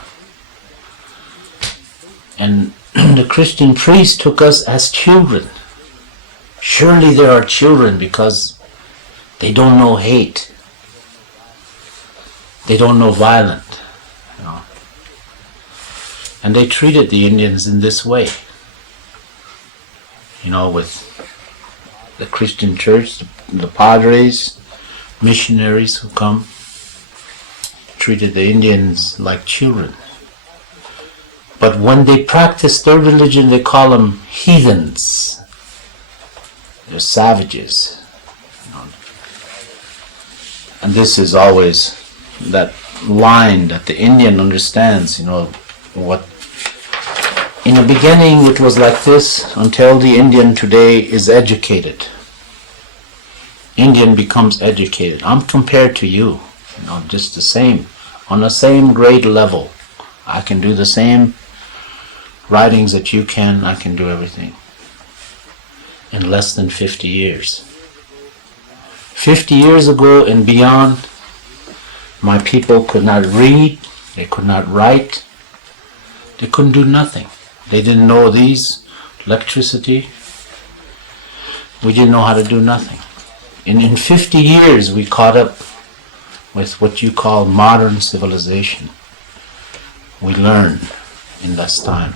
And the Christian priest took us as children. Surely there are children because they don't know hate. They don't know violence. You know. And they treated the Indians in this way. You know, with the Christian church, the padres, missionaries who come, treated the Indians like children. But when they practice their religion, they call them heathens. They're savages. You know. And this is always that line that the Indian understands, you know, what. In the beginning it was like this until the Indian today is educated. Indian becomes educated. I'm compared to you, you know, just the same, on the same grade level. I can do the same writings that you can, I can do everything. In less than 50 years. 50 years ago and beyond, my people could not read, they could not write, they couldn't do nothing. They didn't know these, electricity. We didn't know how to do nothing. And in 50 years we caught up with what you call modern civilization. We learned in less time.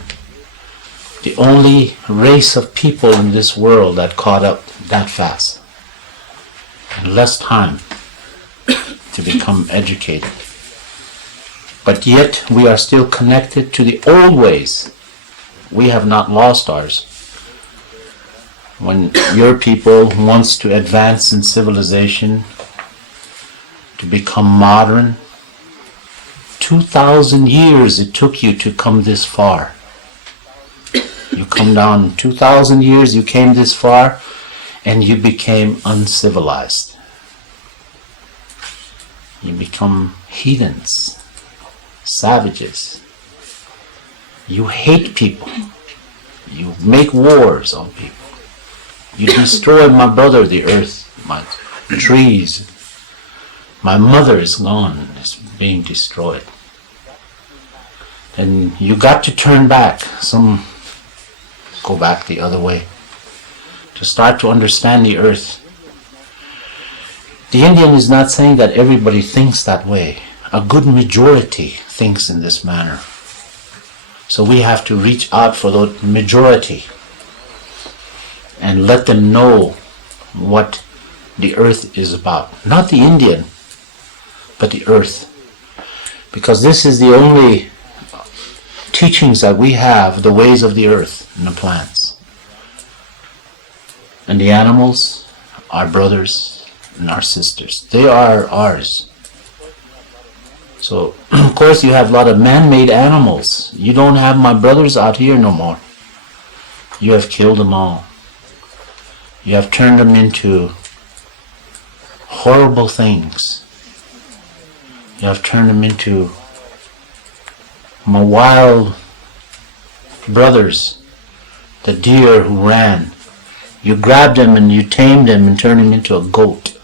The only race of people in this world that caught up that fast. In less time to become educated. But yet we are still connected to the old ways. We have not lost ours. When your people wants to advance in civilization, to become modern, 2,000 years it took you to come this far. You come down 2,000 years, you came this far, and you became uncivilized. You become heathens, savages. You hate people. You make wars on people. You destroy my brother, the earth, my trees. My mother is gone, is being destroyed. And you got to turn back. Some go back the other way. To start to understand the earth. The Indian is not saying that everybody thinks that way. A good majority thinks in this manner. So we have to reach out for the majority and let them know what the earth is about. Not the Indian, but the earth. Because this is the only teachings that we have, the ways of the earth and the plants. And the animals, our brothers and our sisters. They are ours. So, of course, you have a lot of man-made animals. You don't have my brothers out here no more. You have killed them all. You have turned them into horrible things. You have turned them into my wild brothers, the deer who ran. You grabbed them and you tamed them and turned him into a goat.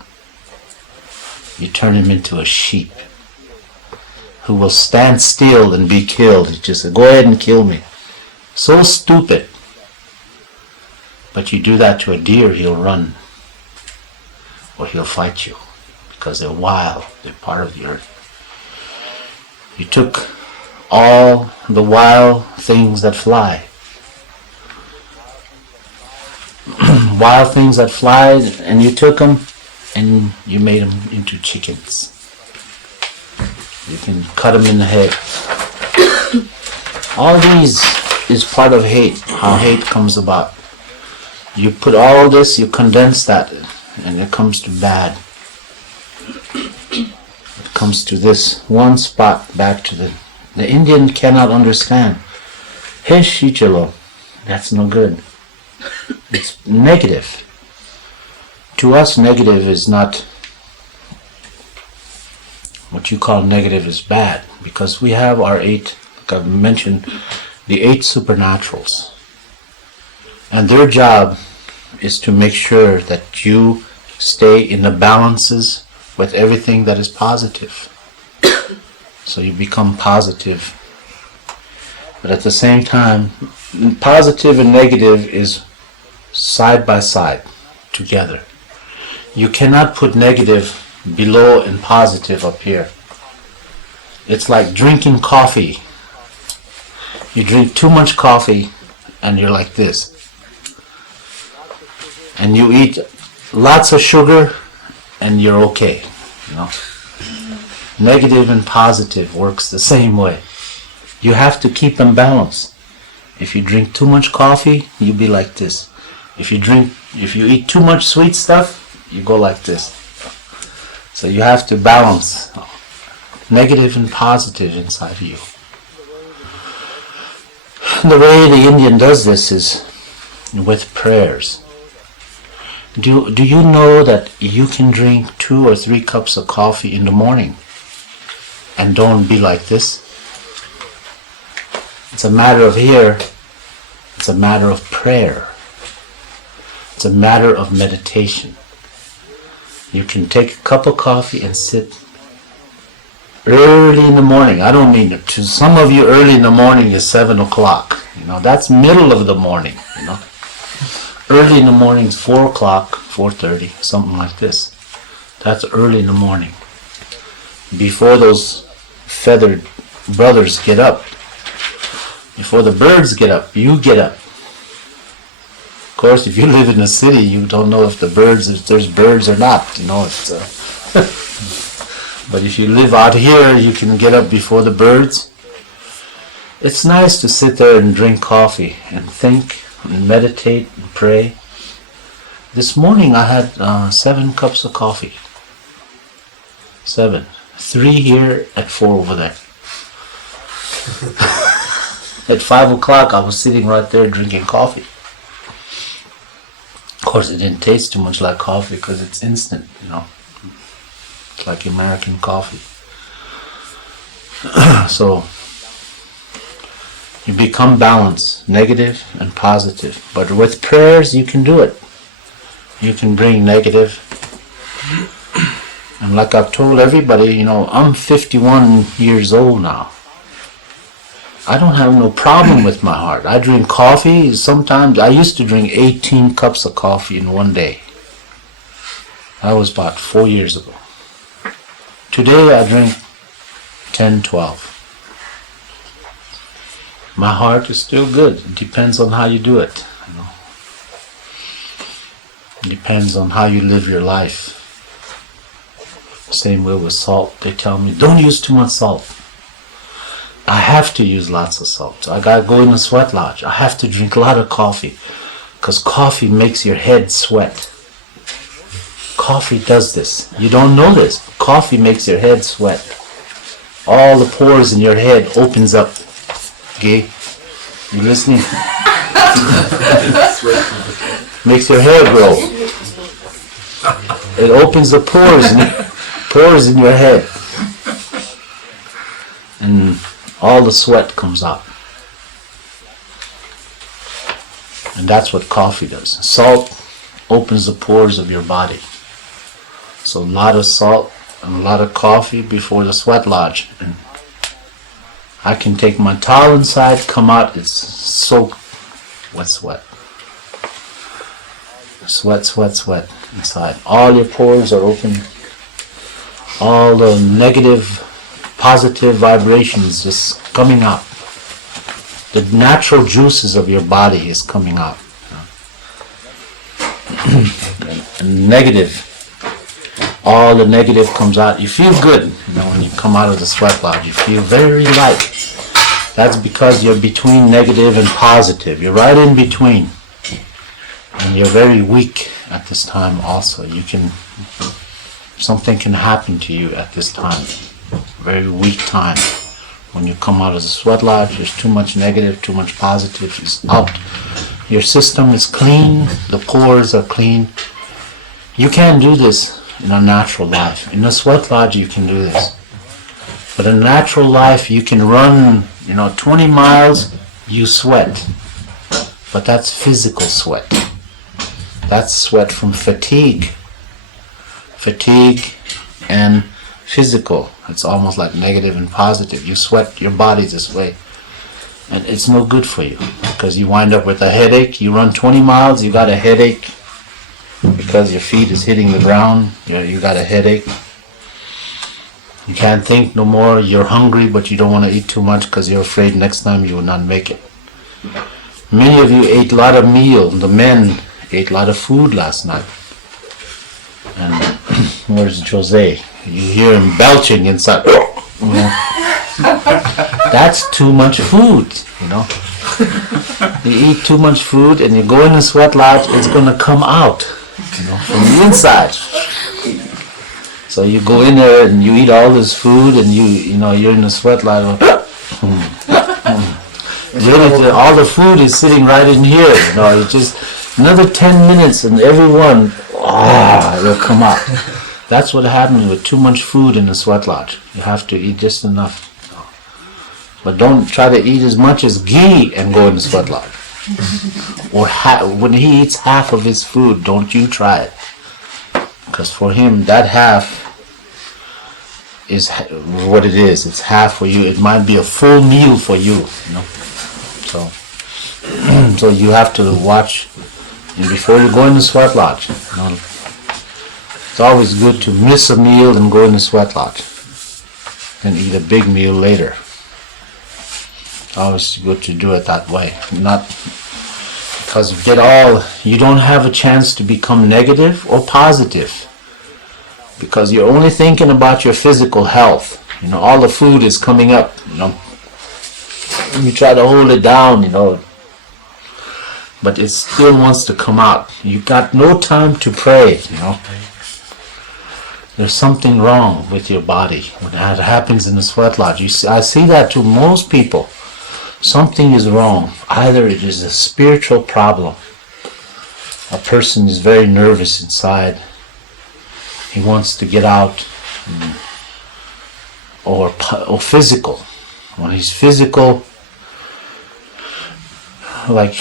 You turn him into a sheep who will stand still and be killed. He just said, go ahead and kill me. So stupid. But you do that to a deer, he'll run. Or he'll fight you. Because they're wild. They're part of the earth. You took all the wild things that fly. Wild things that fly, and you took them and you made them into chickens. You can cut them in the head. All these is part of hate, how hate comes about. You put all this, you condense that, and it comes to bad. It comes to this one spot, back to the Indian cannot understand. Hey, Shichalo, that's no good. It's negative. To us, negative is not what you call negative is bad, because we have our 8, like I've mentioned, the 8 supernaturals. And their job is to make sure that you stay in the balances with everything that is positive. So you become positive. But at the same time, positive and negative is side by side, together. You cannot put negative below and positive up here. It's like drinking coffee. You drink too much coffee and you're like this. And you eat lots of sugar and you're okay. You know? Negative and positive works the same way. You have to keep them balanced. If you drink too much coffee, you be like this. If you eat too much sweet stuff, you go like this. So you have to balance negative and positive inside of you. The way the Indian does this is with prayers. Do you know that you can drink 2 or 3 cups of coffee in the morning and don't be like this? It's a matter of here. It's a matter of prayer. It's a matter of meditation. You can take a cup of coffee and sit early in the morning. I don't mean it. To some of you, early in the morning is 7 o'clock. You know, that's middle of the morning. You know, early in the morning is 4 o'clock, 4:30, something like this. That's early in the morning. Before those feathered brothers get up, before the birds get up, you get up. Of course, if you live in the city, you don't know if there's birds or not. You know, it's. But if you live out here, you can get up before the birds. It's nice to sit there and drink coffee and think and meditate and pray. This morning I had 7 cups of coffee. 7. 3 here at 4 over there. At 5 o'clock I was sitting right there drinking coffee. Of course, it didn't taste too much like coffee because it's instant, you know. It's like American coffee. So, you become balanced, negative and positive. But with prayers, you can do it. You can bring negative. And like I've told everybody, you know, I'm 51 years old now. I don't have no problem with my heart. I drink coffee. Sometimes I used to drink 18 cups of coffee in one day. That was about 4 years ago. Today I drink 10, 12. My heart is still good. It depends on how you do it. You know? It depends on how you live your life. Same way with salt. They tell me, don't use too much salt. I have to use lots of salt. I gotta go in the sweat lodge. I have to drink a lot of coffee. Because coffee makes your head sweat. Coffee does this. You don't know this. Coffee makes your head sweat. All the pores in your head opens up. Okay? You listening? Makes your hair grow. It opens the pores in your head. And all the sweat comes out. And that's what coffee does. Salt opens the pores of your body. So a lot of salt and a lot of coffee before the sweat lodge. And I can take my towel inside, come out, it's soaked with sweat. Sweat, sweat, sweat inside. All your pores are open. All the negative, positive vibrations just coming out. The natural juices of your body is coming out. And negative, all the negative comes out. You feel good, you know, when you come out of the sweat lodge. You feel very light. That's because you're between negative and positive. You're right in between. And you're very weak at this time also. Something can happen to you at this time. Very weak time. When you come out of the sweat lodge, there's too much negative, too much positive is out. Your system is clean, the pores are clean. You can't do this in a natural life. In a sweat lodge, you can do this. But in natural life, you can run, 20 miles, you sweat. But that's physical sweat. That's sweat from fatigue. Fatigue and physical. It's almost like negative and positive. You sweat your body this way. And it's no good for you. Because you wind up with a headache. You run 20 miles, you got a headache. Because your feet is hitting the ground. You got a headache. You can't think no more. You're hungry, but you don't want to eat too much because you're afraid next time you will not make it. Many of you ate a lot of meal. The men ate a lot of food last night. And where's Jose? You hear him belching inside. That's too much food, You eat too much food and you go in the sweat lodge, it's going to come out, from the inside. So you go in there and you eat all this food and you're in the sweat lodge. Really, all the food is sitting right in here, It's just another 10 minutes and everyone, it'll come out. That's what happens with too much food in the sweat lodge. You have to eat just enough. But don't try to eat as much as ghee and go in the sweat lodge. Or when he eats half of his food, don't you try it. Because for him, that half is what it is. It's half for you. It might be a full meal for you. So you have to watch before you go in the sweat lodge. It's always good to miss a meal and go in the sweat lodge. Then eat a big meal later. Always good to do it that way. Not because you don't have a chance to become negative or positive. Because you're only thinking about your physical health. All the food is coming up, You try to hold it down, But it still wants to come out. You got no time to pray, There's something wrong with your body when that happens in the sweat lodge. I see that to most people. Something is wrong. Either it is a spiritual problem. A person is very nervous inside. He wants to get out. Or physical. When he's physical, like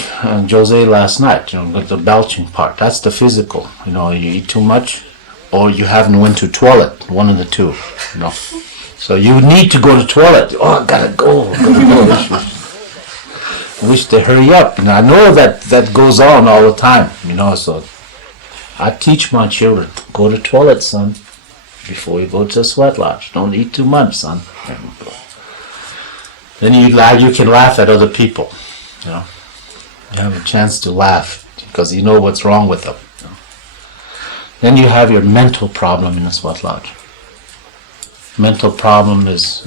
Jose last night, with the belching part. That's the physical. You eat too much. Or you haven't went to toilet, one of the two, So you need to go to toilet. I gotta go. I wish they hurry up. I know that goes on all the time, so I teach my children, go to toilet, son, before you go to the sweat lodge. Don't eat too much, son. Then you can laugh at other people. You know, you have a chance to laugh because you know what's wrong with them. You know? Then you have your mental problem in a sweat lodge. Mental problem is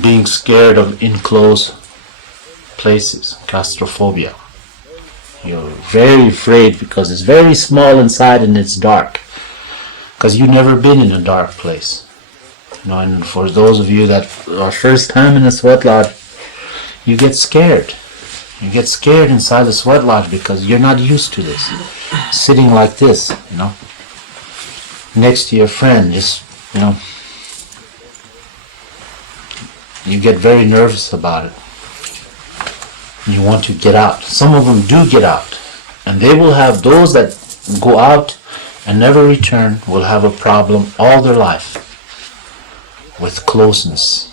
being scared of enclosed places, claustrophobia. You're very afraid because it's very small inside and it's dark. Because you've never been in a dark place. You know, and for those of you that are first time in a sweat lodge, you get scared. You get scared inside the sweat lodge because you're not used to this. Sitting like this, you know, next to your friend, just, you know, you get very nervous about it. You want to get out. Some of them do get out. And they will have, those that go out and never return will have a problem all their life with closeness.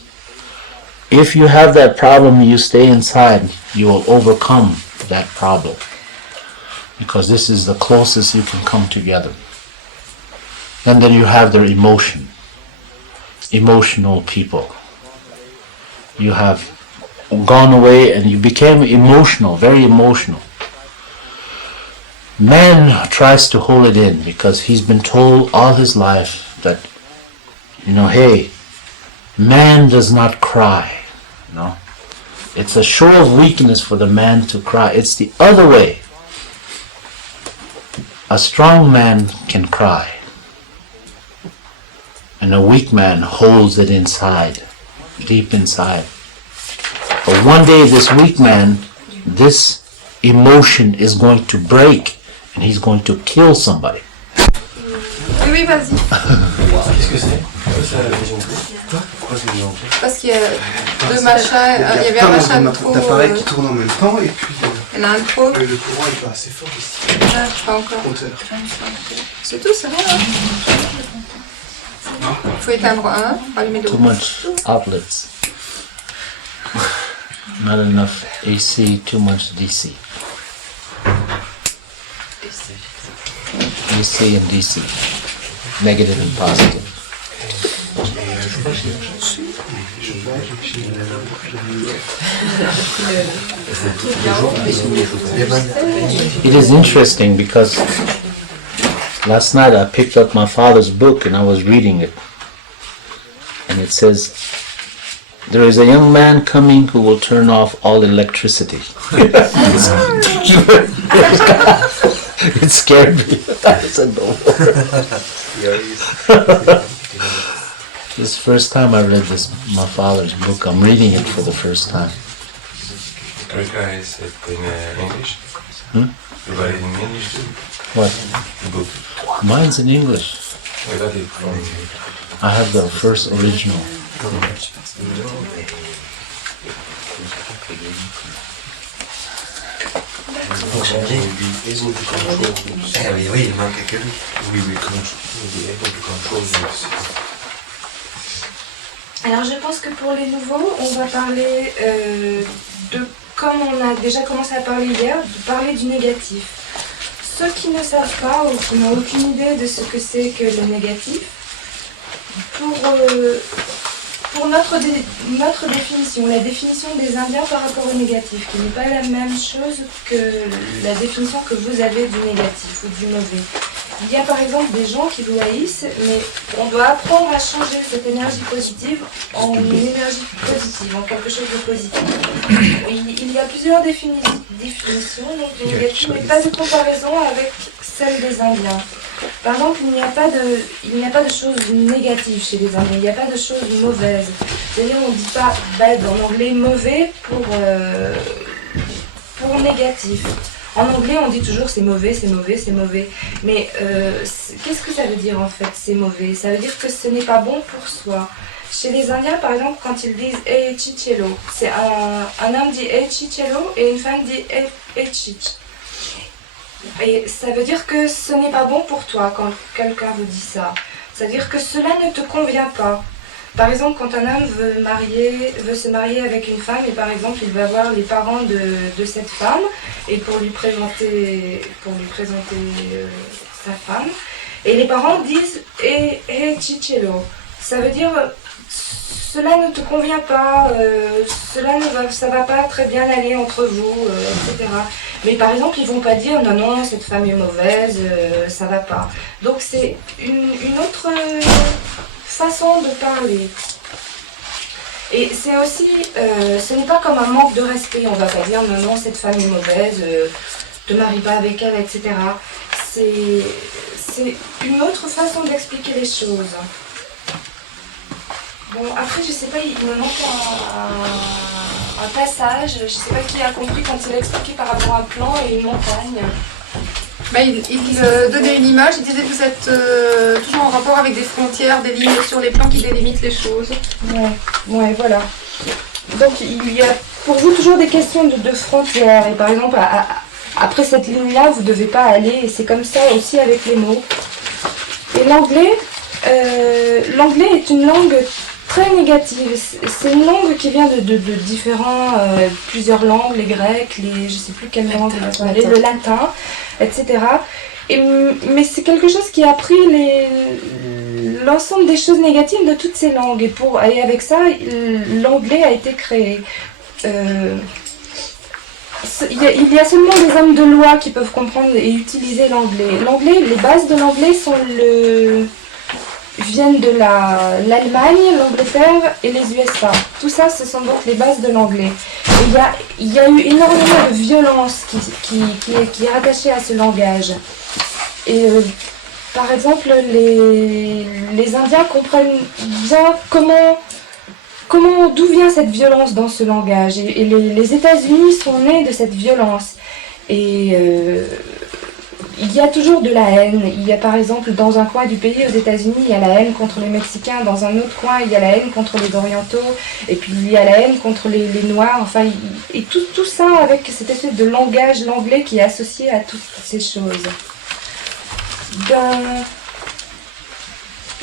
If you have that problem, you stay inside, you will overcome that problem. Because this is the closest you can come together. And then you have their emotion. Emotional people. You have gone away and you became emotional, very emotional. Man tries to hold it in because he's been told all his life that, you know, hey, man does not cry. You know, it's a show of weakness for the man to cry. It's the other way. A strong man can cry, and a weak man holds it inside, deep inside. But one day this weak man, this emotion is going to break and he's going to kill somebody. Oui, oui, vas-y. Qu'est-ce que c'est? Ça, la maison. Pourquoi c'est une lampe? Parce qu'il y a deux machins, il y avait un machin de trop. D'appareils qui tournent en même temps et puis Il y en a un trop. le courant est pas assez fort ici. Ah, pas encore. Compteur. C'est tout, c'est bon, hein? Il faut éteindre un, allumer Too l'autre. much outlets. Not enough AC, too much DC. AC and DC. Negative and positive. It is interesting because last night I picked up my father's book and I was reading it. And it says, there is a young man coming who will turn off all electricity. It scared me. I said, no. This is the first time I read my father's book. I'm reading it for the first time. America is it in English? Hmm? You got it in English too? What? The book. Mine's in English. I got it from... I have the first original. Pour changer. Eh oui, oui, il manque que lui. We will be able to control this. Alors je pense que pour les nouveaux, on va parler de, comme on a déjà commencé à parler hier, de parler du négatif. Ceux qui ne savent pas ou qui n'ont aucune idée de ce que c'est que le négatif, pour notre définition, la définition des Indiens par rapport au négatif, qui n'est pas la même chose que la définition que vous avez du négatif ou du mauvais. Il y a par exemple des gens qui vous haïssent, mais on doit apprendre à changer cette énergie positive en une énergie positive, en quelque chose de positif. Il y a plusieurs définitions, donc le négatif n'est pas de comparaison avec celle des Indiens. Par exemple, il n'y a pas de choses négatives chez les Indiens, il n'y a pas de choses mauvaises. C'est-à-dire, on ne dit pas bad en anglais, mauvais pour négatif. En anglais, on dit toujours c'est mauvais, c'est mauvais, c'est mauvais. Mais qu'est-ce que ça veut dire en fait, c'est mauvais? Ça veut dire que ce n'est pas bon pour soi. Chez les Indiens, par exemple, quand ils disent "e chichelo", c'est un homme dit "e chichelo" et une femme dit "e chich". Et ça veut dire que ce n'est pas bon pour toi quand quelqu'un vous dit ça. Ça veut dire que cela ne te convient pas. Par exemple, quand un homme veut se marier avec une femme et par exemple il va voir les parents de cette femme et pour lui présenter sa femme, et les parents disent "e chichelo", ça veut dire cela ne te convient pas, ça va pas très bien aller entre vous, etc. Mais par exemple, ils vont pas dire non, non, cette femme est mauvaise, ça va pas. Donc c'est une autre façon de parler. Et c'est aussi, ce n'est pas comme un manque de respect, on va pas dire non, non, cette femme est mauvaise, te marie pas avec elle, etc. C'est une autre façon d'expliquer les choses. Bon, après, je sais pas, il me manque un passage, je sais pas qui a compris quand il a expliqué par rapport à un plan et une montagne. Bah, il donnait une image, il disait que vous êtes toujours en rapport avec des frontières, des lignes sur les plans qui délimitent les choses. Ouais, voilà. Donc il y a pour vous toujours des questions de frontières. Et par exemple, après cette ligne-là, vous ne devez pas aller. Et c'est comme ça aussi avec les mots. Et l'anglais est une langue très négative. C'est une langue qui vient de plusieurs langues, les grecs, je ne sais plus quelle langue, le latin, etc. Mais c'est quelque chose qui a pris l'ensemble des choses négatives de toutes ces langues. Et avec ça, l'anglais a été créé. Il y a seulement des hommes de loi qui peuvent comprendre et utiliser l'anglais. Les bases de l'anglais viennent de l'Allemagne, l'Angleterre et les USA. Tout ça, ce sont donc les bases de l'anglais. Il y a eu énormément de violence qui est rattachée à ce langage. Et par exemple, les Indiens comprennent bien d'où vient cette violence dans ce langage. Et les États-Unis sont nés de cette violence. Et il y a toujours de la haine. Il y a par exemple dans un coin du pays aux États-Unis, il y a la haine contre les Mexicains. Dans un autre coin, il y a la haine contre les Orientaux. Et puis il y a la haine contre les Noirs. Enfin, et tout ça avec cette espèce de langage, l'anglais, qui est associé à toutes ces choses.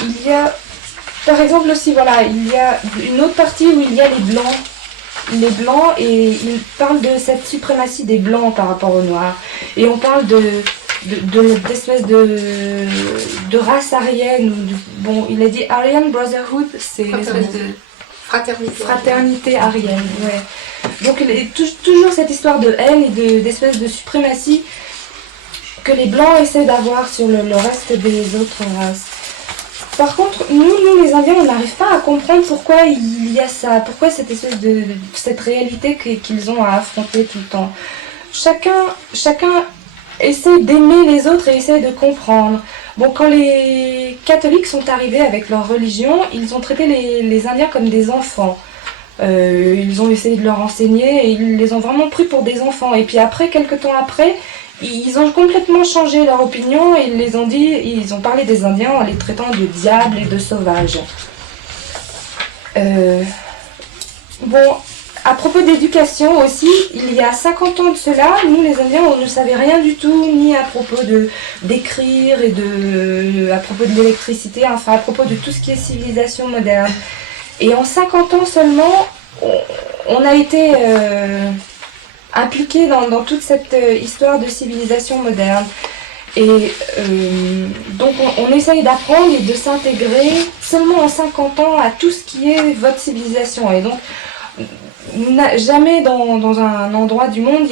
Il y a, par exemple aussi, voilà, il y a une autre partie où il y a les Blancs. Les Blancs, et il parle de cette suprématie des Blancs par rapport aux Noirs. Et on parle d'espèce de race aryenne. Bon, il a dit Aryan Brotherhood, c'est fraternité aryenne. Ouais. Donc il y a toujours cette histoire de haine et d'espèce de suprématie que les Blancs essaient d'avoir sur le reste des autres races. Par contre, nous les Indiens, on n'arrive pas à comprendre pourquoi il y a ça, pourquoi cette espèce cette réalité qu'ils ont à affronter tout le temps. Chacun essaie d'aimer les autres et essaie de comprendre. Bon, quand les catholiques sont arrivés avec leur religion, ils ont traité les Indiens comme des enfants. Ils ont essayé de leur enseigner et ils les ont vraiment pris pour des enfants. Et puis après, quelques temps après, ils ont complètement changé leur opinion et ils ont parlé des Indiens en les traitant de diables et de sauvages. Bon, à propos d'éducation aussi, il y a 50 ans de cela, nous les Indiens, on ne savait rien du tout, ni à propos d'écrire et à propos de l'électricité, enfin à propos de tout ce qui est civilisation moderne. Et en 50 ans seulement, on a été impliqués dans toute cette histoire de civilisation moderne. Et donc on essaye d'apprendre et de s'intégrer seulement en 50 ans à tout ce qui est votre civilisation. Et donc jamais dans un endroit du monde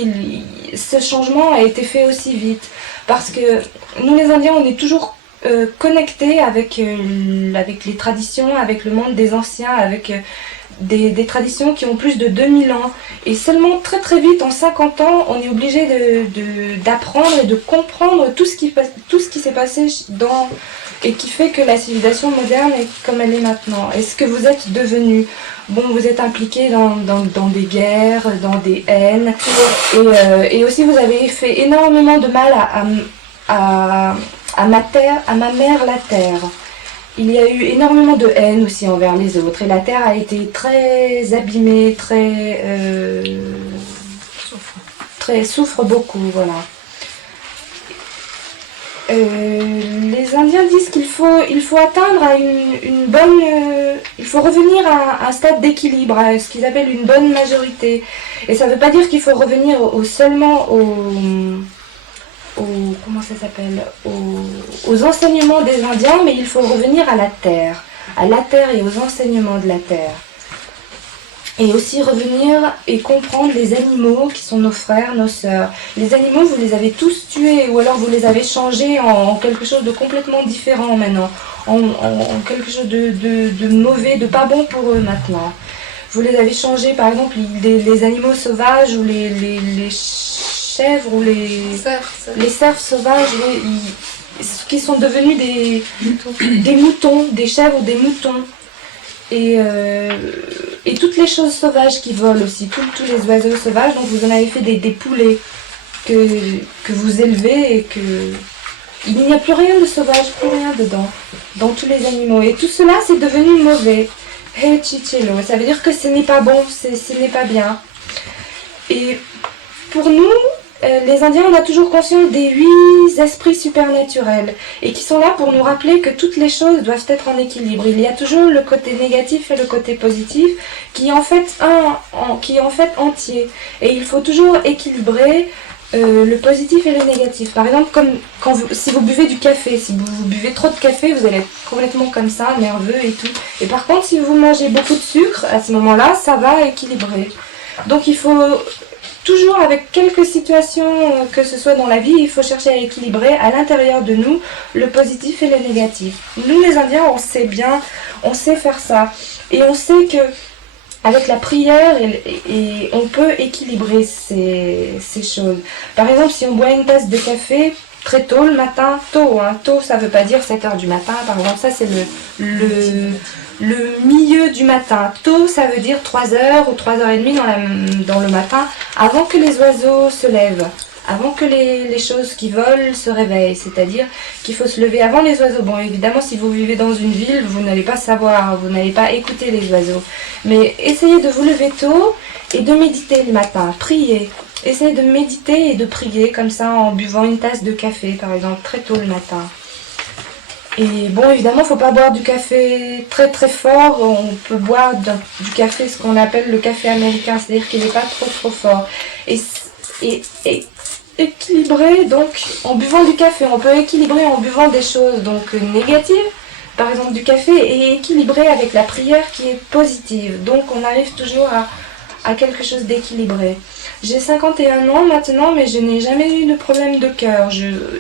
ce changement a été fait aussi vite. Parce que nous les Indiens, on est toujours connectés avec les traditions, avec le monde des anciens, avec des traditions qui ont plus de 2000 ans. Et seulement très très vite, en 50 ans, on est obligé d'apprendre et de comprendre tout ce qui s'est passé et qui fait que la civilisation moderne est comme elle est maintenant. Et ce que vous êtes devenus. Bon, vous êtes impliqués dans des guerres, dans des haines. Et aussi, vous avez fait énormément de mal à ma mère, la Terre. Il y a eu énormément de haine aussi envers les autres. Et la Terre a été très abîmée, très souffre beaucoup, voilà. Les Indiens disent qu'il faut atteindre à une bonne... il faut revenir à un stade d'équilibre, à ce qu'ils appellent une bonne majorité. Et ça ne veut pas dire qu'il faut revenir seulement aux enseignements des Indiens, mais il faut revenir à la terre, à la terre et aux enseignements de la terre. Et aussi revenir et comprendre les animaux qui sont nos frères, nos sœurs. Les animaux, vous les avez tous tués ou alors vous les avez changés en quelque chose de complètement différent maintenant, en quelque chose de mauvais, de pas bon pour eux maintenant. Vous les avez changés, par exemple, les animaux sauvages ou les chèvres ou les cerfs sauvages, qui sont devenus des moutons, des chèvres ou des moutons. Et toutes les choses sauvages qui volent aussi, tous les oiseaux sauvages, donc vous en avez fait des poulets que vous élevez et que il n'y a plus rien de sauvage, plus rien dedans, dans tous les animaux. Et tout cela, c'est devenu mauvais. Hey Chichelo, ça veut dire que ce n'est pas bon, ce n'est pas bien. Et pour nous, les Indiens, on a toujours conscience des 8 esprits supernaturels et qui sont là pour nous rappeler que toutes les choses doivent être en équilibre. Il y a toujours le côté négatif et le côté positif qui est en fait entier. Et il faut toujours équilibrer le positif et le négatif. Par exemple, comme si vous buvez du café, si vous buvez trop de café, vous allez être complètement comme ça, nerveux et tout. Et par contre, si vous mangez beaucoup de sucre, à ce moment-là, ça va équilibrer. Donc il faut toujours, avec quelques situations que ce soit dans la vie, il faut chercher à équilibrer à l'intérieur de nous le positif et le négatif. Nous les Indiens, on sait bien, on sait faire ça. Et on sait que avec la prière, et on peut équilibrer ces choses. Par exemple, si on boit une tasse de café très tôt le matin, tôt ça veut pas dire 7h du matin, par exemple, ça c'est le milieu du matin. Tôt, ça veut dire 3h ou 3h30 dans le matin, avant que les oiseaux se lèvent, avant que les choses qui volent se réveillent. C'est-à-dire qu'il faut se lever avant les oiseaux. Bon, évidemment, si vous vivez dans une ville, vous n'allez pas savoir, vous n'allez pas écouter les oiseaux. Mais essayez de vous lever tôt et de méditer le matin, prier. Essayez de méditer et de prier comme ça en buvant une tasse de café, par exemple, très tôt le matin. Et bon, évidemment, il ne faut pas boire du café très très fort. On peut boire du café, ce qu'on appelle le café américain, c'est-à-dire qu'il n'est pas trop fort. Et équilibrer, donc, en buvant du café, on peut équilibrer en buvant des choses donc négatives, par exemple du café, et équilibrer avec la prière qui est positive. Donc, on arrive toujours à quelque chose d'équilibré. J'ai 51 ans maintenant, mais je n'ai jamais eu de problème de cœur.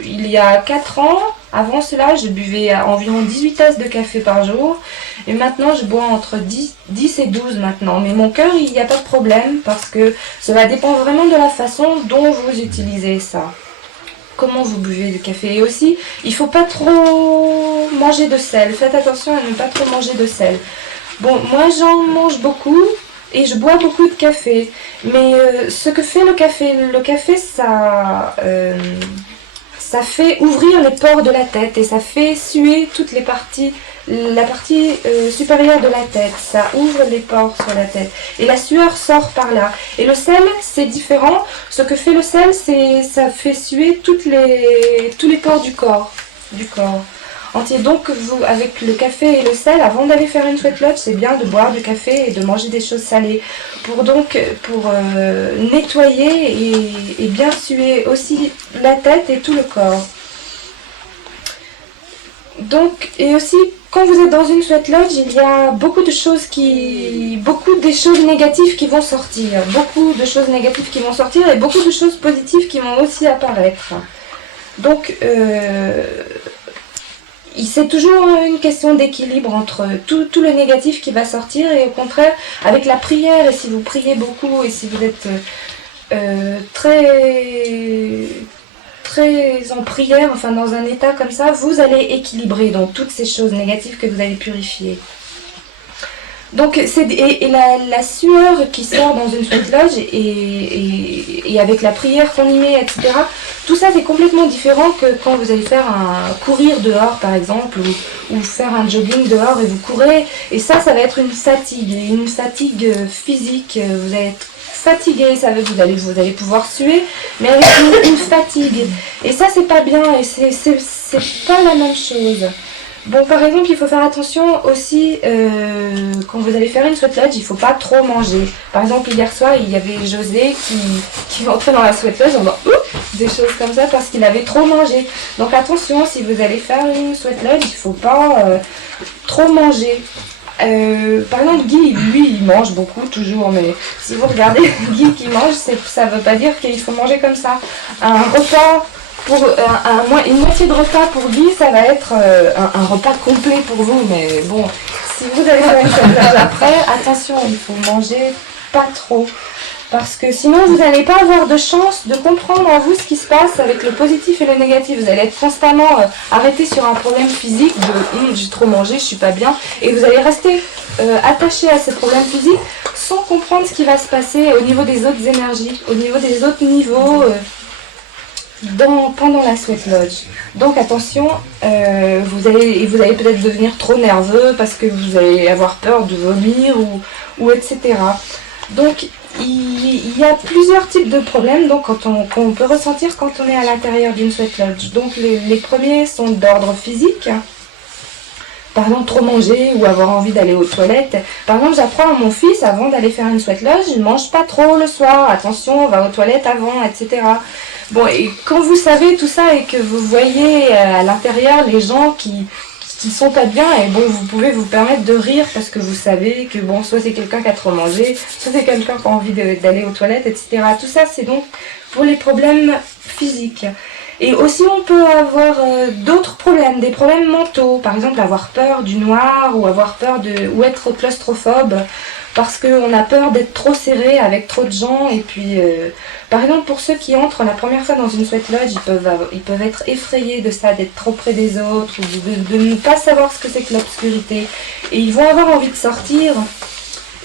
Il y a 4 ans, avant cela, je buvais environ 18 tasses de café par jour. Et maintenant, je bois entre 10 et 12 maintenant. Mais mon cœur, il n'y a pas de problème parce que cela dépend vraiment de la façon dont vous utilisez ça. Comment vous buvez du café. Et aussi, il ne faut pas trop manger de sel. Faites attention à ne pas trop manger de sel. Bon, moi, j'en mange beaucoup. Et je bois beaucoup de café. Mais ce que fait le café, ça fait ouvrir les pores de la tête et ça fait suer toutes les parties, la partie supérieure de la tête. Ça ouvre les pores sur la tête. Et la sueur sort par là. Et le sel, c'est différent. Ce que fait le sel, ça fait suer tous les pores du corps. Entier. Donc, vous, avec le café et le sel, avant d'aller faire une sweat lodge, c'est bien de boire du café et de manger des choses salées pour nettoyer et bien suer aussi la tête et tout le corps. Donc, et aussi, quand vous êtes dans une sweat lodge, il y a beaucoup des choses négatives qui vont sortir. Beaucoup de choses négatives qui vont sortir et beaucoup de choses positives qui vont aussi apparaître. Donc, c'est toujours une question d'équilibre entre tout le négatif qui va sortir et au contraire, avec la prière, et si vous priez beaucoup et si vous êtes très en prière, enfin dans un état comme ça, vous allez équilibrer donc toutes ces choses négatives que vous allez purifier. Donc, la sueur qui sort dans une sweat lodge et avec la prière qu'on y met, etc., tout ça c'est complètement différent que quand vous allez faire courir dehors par exemple, ou faire un jogging dehors et vous courez, et ça va être une fatigue physique, vous allez être fatigué, vous allez pouvoir suer, mais avec une fatigue. Et ça c'est pas bien, et c'est pas la même chose. Bon, par exemple, il faut faire attention aussi quand vous allez faire une sweat lodge, il ne faut pas trop manger. Par exemple, hier soir, il y avait José qui entrait dans la sweat lodge en disant des choses comme ça parce qu'il avait trop mangé. Donc attention, si vous allez faire une sweat lodge, il ne faut pas trop manger. Par exemple, Guy, lui, il mange beaucoup, toujours, mais si vous regardez Guy qui mange, ça ne veut pas dire qu'il faut manger comme ça. Un repas, une moitié de repas pour Guy, ça va être un repas complet pour vous, mais bon, si vous allez faire une sweat après, attention, il faut manger pas trop. Parce que sinon, vous n'allez pas avoir de chance de comprendre en vous ce qui se passe avec le positif et le négatif. Vous allez être constamment arrêté sur un problème physique de j'ai trop mangé, je suis pas bien. Et vous allez rester attaché à ce problème physique sans comprendre ce qui va se passer au niveau des autres énergies, au niveau des autres niveaux pendant la sweat lodge. Donc attention, vous allez peut-être devenir trop nerveux parce que vous allez avoir peur de vomir ou etc. Donc il y a plusieurs types de problèmes qu'on peut ressentir quand on est à l'intérieur d'une sweat lodge. Donc les premiers sont d'ordre physique. Par exemple, trop manger ou avoir envie d'aller aux toilettes. Par exemple, j'apprends à mon fils, avant d'aller faire une sweat lodge, ne mange pas trop le soir. Attention, on va aux toilettes avant, etc. Bon, et quand vous savez tout ça et que vous voyez à l'intérieur les gens qui sont pas bien, et bon, vous pouvez vous permettre de rire parce que vous savez que bon, soit c'est quelqu'un qui a trop mangé, soit c'est quelqu'un qui a envie d'aller aux toilettes, etc. Tout ça, c'est donc pour les problèmes physiques. Et aussi, on peut avoir d'autres problèmes, des problèmes mentaux. Par exemple, avoir peur du noir ou avoir peur ou être claustrophobe parce qu'on a peur d'être trop serré avec trop de gens. Et puis, par exemple, pour ceux qui entrent la première fois dans une sweat lodge, ils peuvent être effrayés de ça, d'être trop près des autres ou de ne pas savoir ce que c'est que l'obscurité. Et ils vont avoir envie de sortir.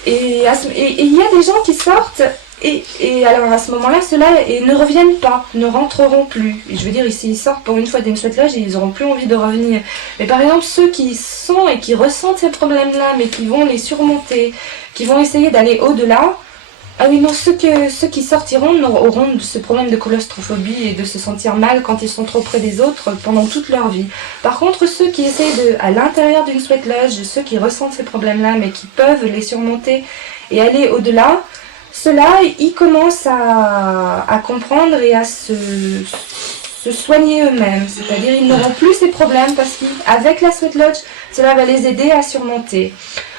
Et il y a des gens qui sortent. Et alors à ce moment-là, ceux-là ne reviennent pas, ne rentreront plus. Et je veux dire, ici, ils sortent pour une fois d'une sweat lodge et ils n'auront plus envie de revenir. Mais par exemple, ceux qui sont et qui ressentent ces problèmes-là, mais qui vont les surmonter, qui vont essayer d'aller au-delà, ah oui, non, ceux qui sortiront auront ce problème de claustrophobie et de se sentir mal quand ils sont trop près des autres pendant toute leur vie. Par contre, ceux qui essayent à l'intérieur d'une sweat lodge, ceux qui ressentent ces problèmes-là, mais qui peuvent les surmonter et aller au-delà, ceux-là, ils commencent à comprendre et à se soigner eux-mêmes. C'est-à-dire ils n'auront plus ces problèmes parce qu'avec la sweat lodge, cela va les aider à surmonter.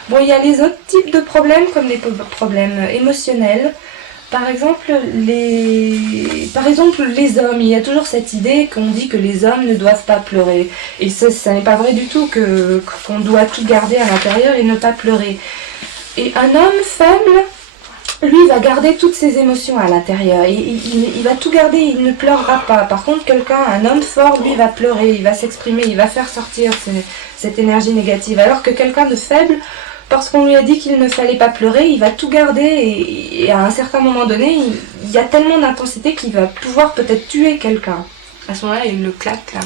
Bon, il y a les autres types de problèmes comme les problèmes émotionnels. Par exemple, les hommes, il y a toujours cette idée qu'on dit que les hommes ne doivent pas pleurer. Et ça n'est pas vrai du tout, qu'on doit tout garder à l'intérieur et ne pas pleurer. Et un homme faible, lui, va garder toutes ses émotions à l'intérieur. Il va tout garder, il ne pleurera pas. Par contre, un homme fort, lui, va pleurer, il va s'exprimer, il va faire sortir cette énergie négative. Alors que quelqu'un de faible, parce qu'on lui a dit qu'il ne fallait pas pleurer, il va tout garder et à un certain moment donné, il y a tellement d'intensité qu'il va pouvoir peut-être tuer quelqu'un. À ce moment-là, il le claque, là.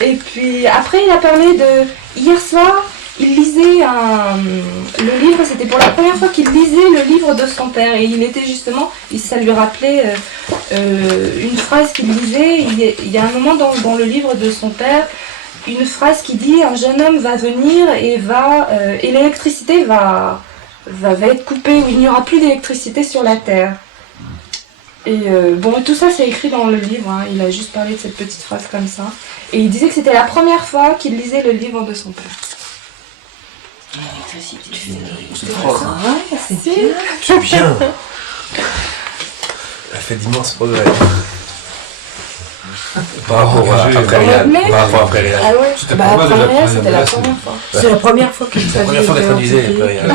Et puis, après, il a parlé de... Hier soir, il lisait le livre, c'était pour la première fois qu'il lisait le livre de son père. Et il était justement, ça lui rappelait une phrase qu'il lisait. Il y a un moment dans le livre de son père, une phrase qui dit « Un jeune homme va venir et l'électricité va être coupée, ou il n'y aura plus d'électricité sur la terre. » Et bon, tout ça c'est écrit dans le livre, hein. Il a juste parlé de cette petite phrase comme ça. Et il disait que c'était la première fois qu'il lisait le livre de son père. C'est trop. C'est bien. Elle fait d'immenses progrès. Par rapport à après Réal. Ah ouais. C'était Bah, pas mal après déjà, Réal, c'était la première première fois. C'est la première fois qu'il C'est la première fois d'être traduisé après Réal.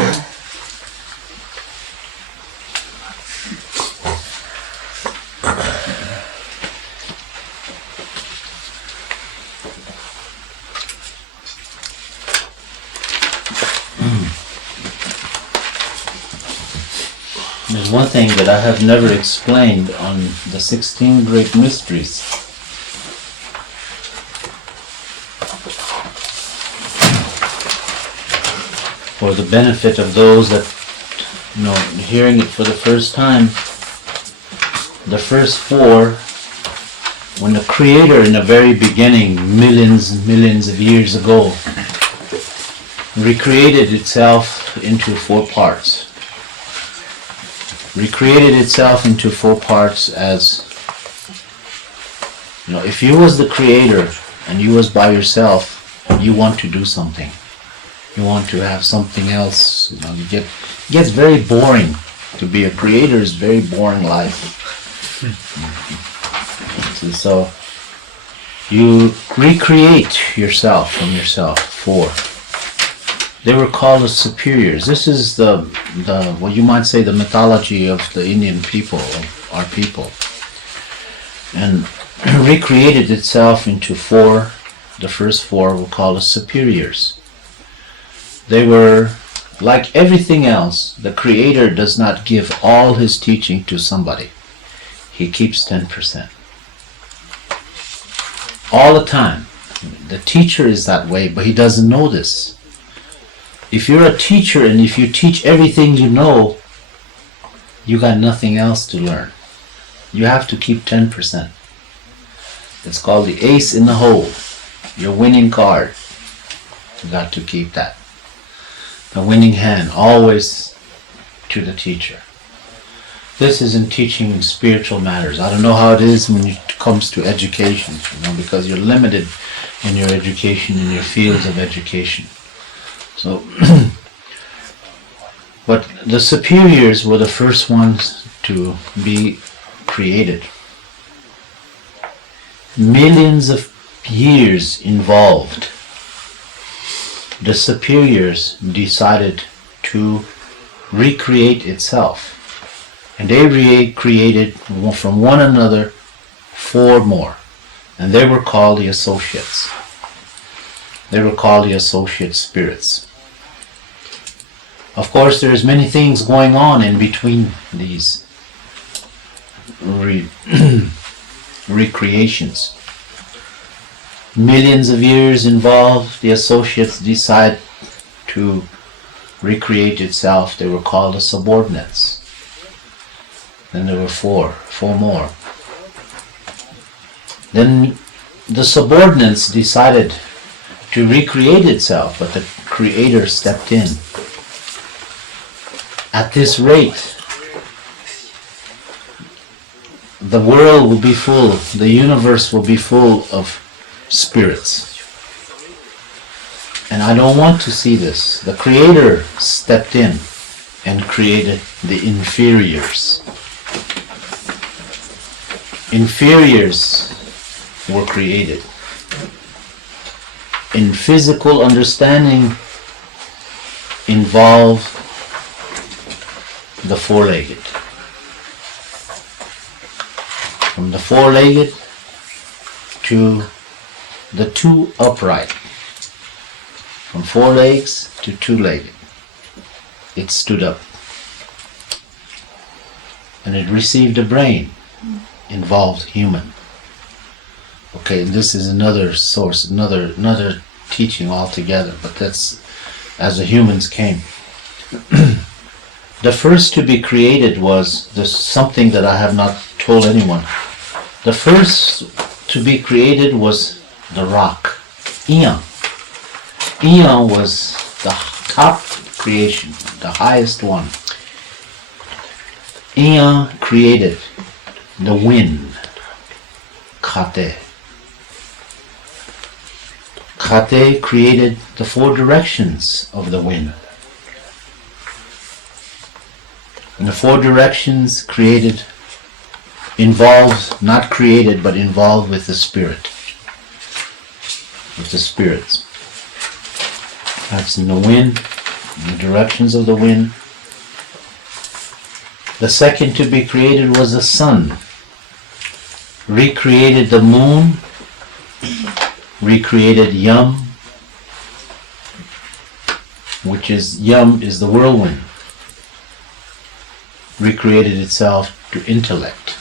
There's one thing that I have never explained on the 16 Great Mysteries. For the benefit of those that, hearing it for the first time, the first 4 when the Creator in the very beginning, millions and millions of years ago, recreated itself into 4 parts. Recreated itself into 4 parts as, you know, if you was the Creator and you was by yourself, you want to do something. You want to have something else. You know, it gets very boring. To be a creator is very boring life. So you recreate yourself from yourself. 4. They were called the superiors. This is the what you might say the mythology of the Indian people, of our people, and recreated itself into 4. The first 4 were called the superiors. They were like everything else. The Creator does not give all his teaching to somebody. He keeps 10%. All the time. The teacher is that way, but he doesn't know this. If you're a teacher and if you teach everything you know, you got nothing else to learn. You have to keep 10%. It's called the ace in the hole. Your winning card. You got to keep that. The winning hand, always to the teacher. This is in teaching spiritual matters. I don't know how it is when it comes to education, you know, because you're limited in your education, in your fields of education. So, but the superiors were the first ones to be created. Millions of years involved. The superiors decided to recreate itself. And they recreated from one another 4 more. And they were called the associates. They were called the associate spirits. Of course, there's many things going on in between these recreations. Millions of years involved, the associates decide to recreate itself. They were called the subordinates. Then there were 4 more. Then the subordinates decided to recreate itself, but the Creator stepped in. At this rate, the world will be full, the universe will be full of spirits. And I don't want to see this. The Creator stepped in and created the inferiors. Inferiors were created. In physical understanding involve the 4-legged. From the 4-legged to the 2 upright. From 4 legs to 2-legged. It stood up. And it received a brain. Involved human. Okay, this is another source, another teaching altogether, but that's as the humans came. The first to be created was something that I have not told anyone. The first to be created was the rock, Eon. Eon was the top creation, the highest one. Eon created the wind, Kate. Kate created the 4 directions of the wind. And the 4 directions involved, not created, but involved with the spirit. With the spirits. That's in the wind, in the directions of the wind. The second to be created was the sun. Recreated the moon, recreated Yum, which is Yum is the whirlwind. Recreated itself to intellect.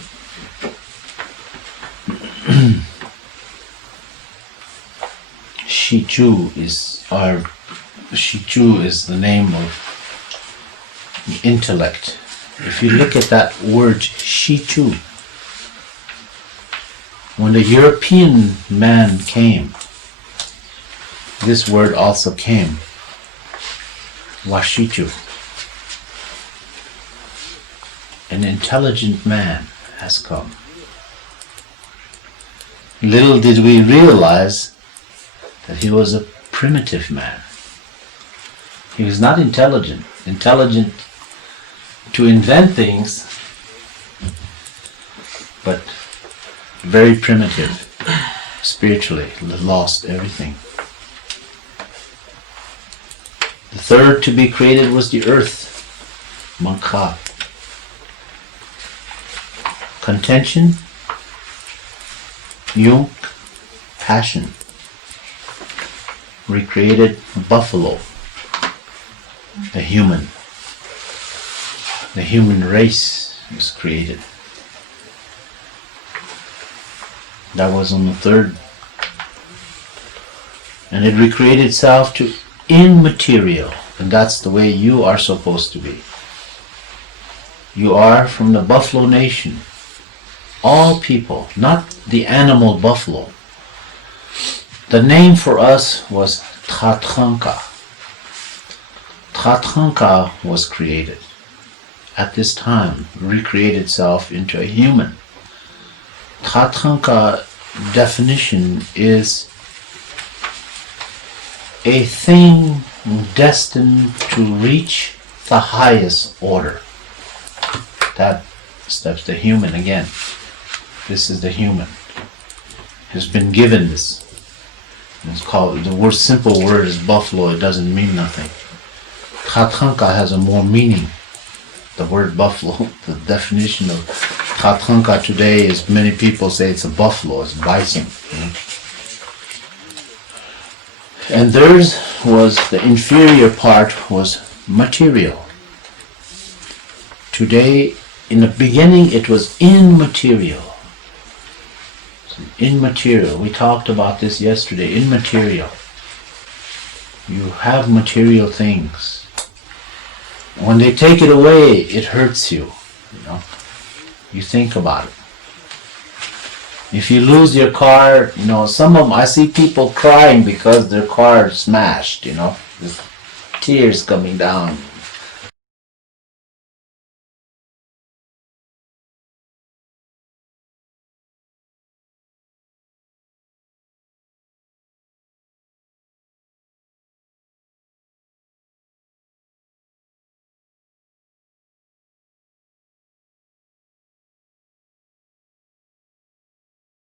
Shichu is the name of intellect. If you look at that word Shichu, When the European man came, this word also came, washitu. An intelligent man has come. Little did we realize that he was a primitive man. He was not intelligent. Intelligent to invent things, but very primitive spiritually, lost everything. The third to be created was the earth, Mankha. Contention, Yung, passion. Recreated buffalo, the human. The human race was created. That was on the third. And it recreated itself to immaterial. And that's the way you are supposed to be. You are from the Buffalo Nation. All people, not the animal buffalo. The name for us was Tatanka. Tatanka was created. At this time, recreated itself into a human. Tatanka definition is a thing destined to reach the highest order. That steps the human again. This is the human. Has been given this. It's called, the word, simple word is buffalo. It doesn't mean nothing. Tatanka has a more meaning. The word buffalo, the definition of Tatanka today is, many people say it's a buffalo, it's bison. And theirs was, the inferior part was material. Today, in the beginning, it was immaterial. Immaterial. We talked about this yesterday. Immaterial. You have material things. When they take it away, it hurts you. You know. You think about it. If you lose your car, you know, some of them, I see people crying because their car is smashed, you know, with tears coming down.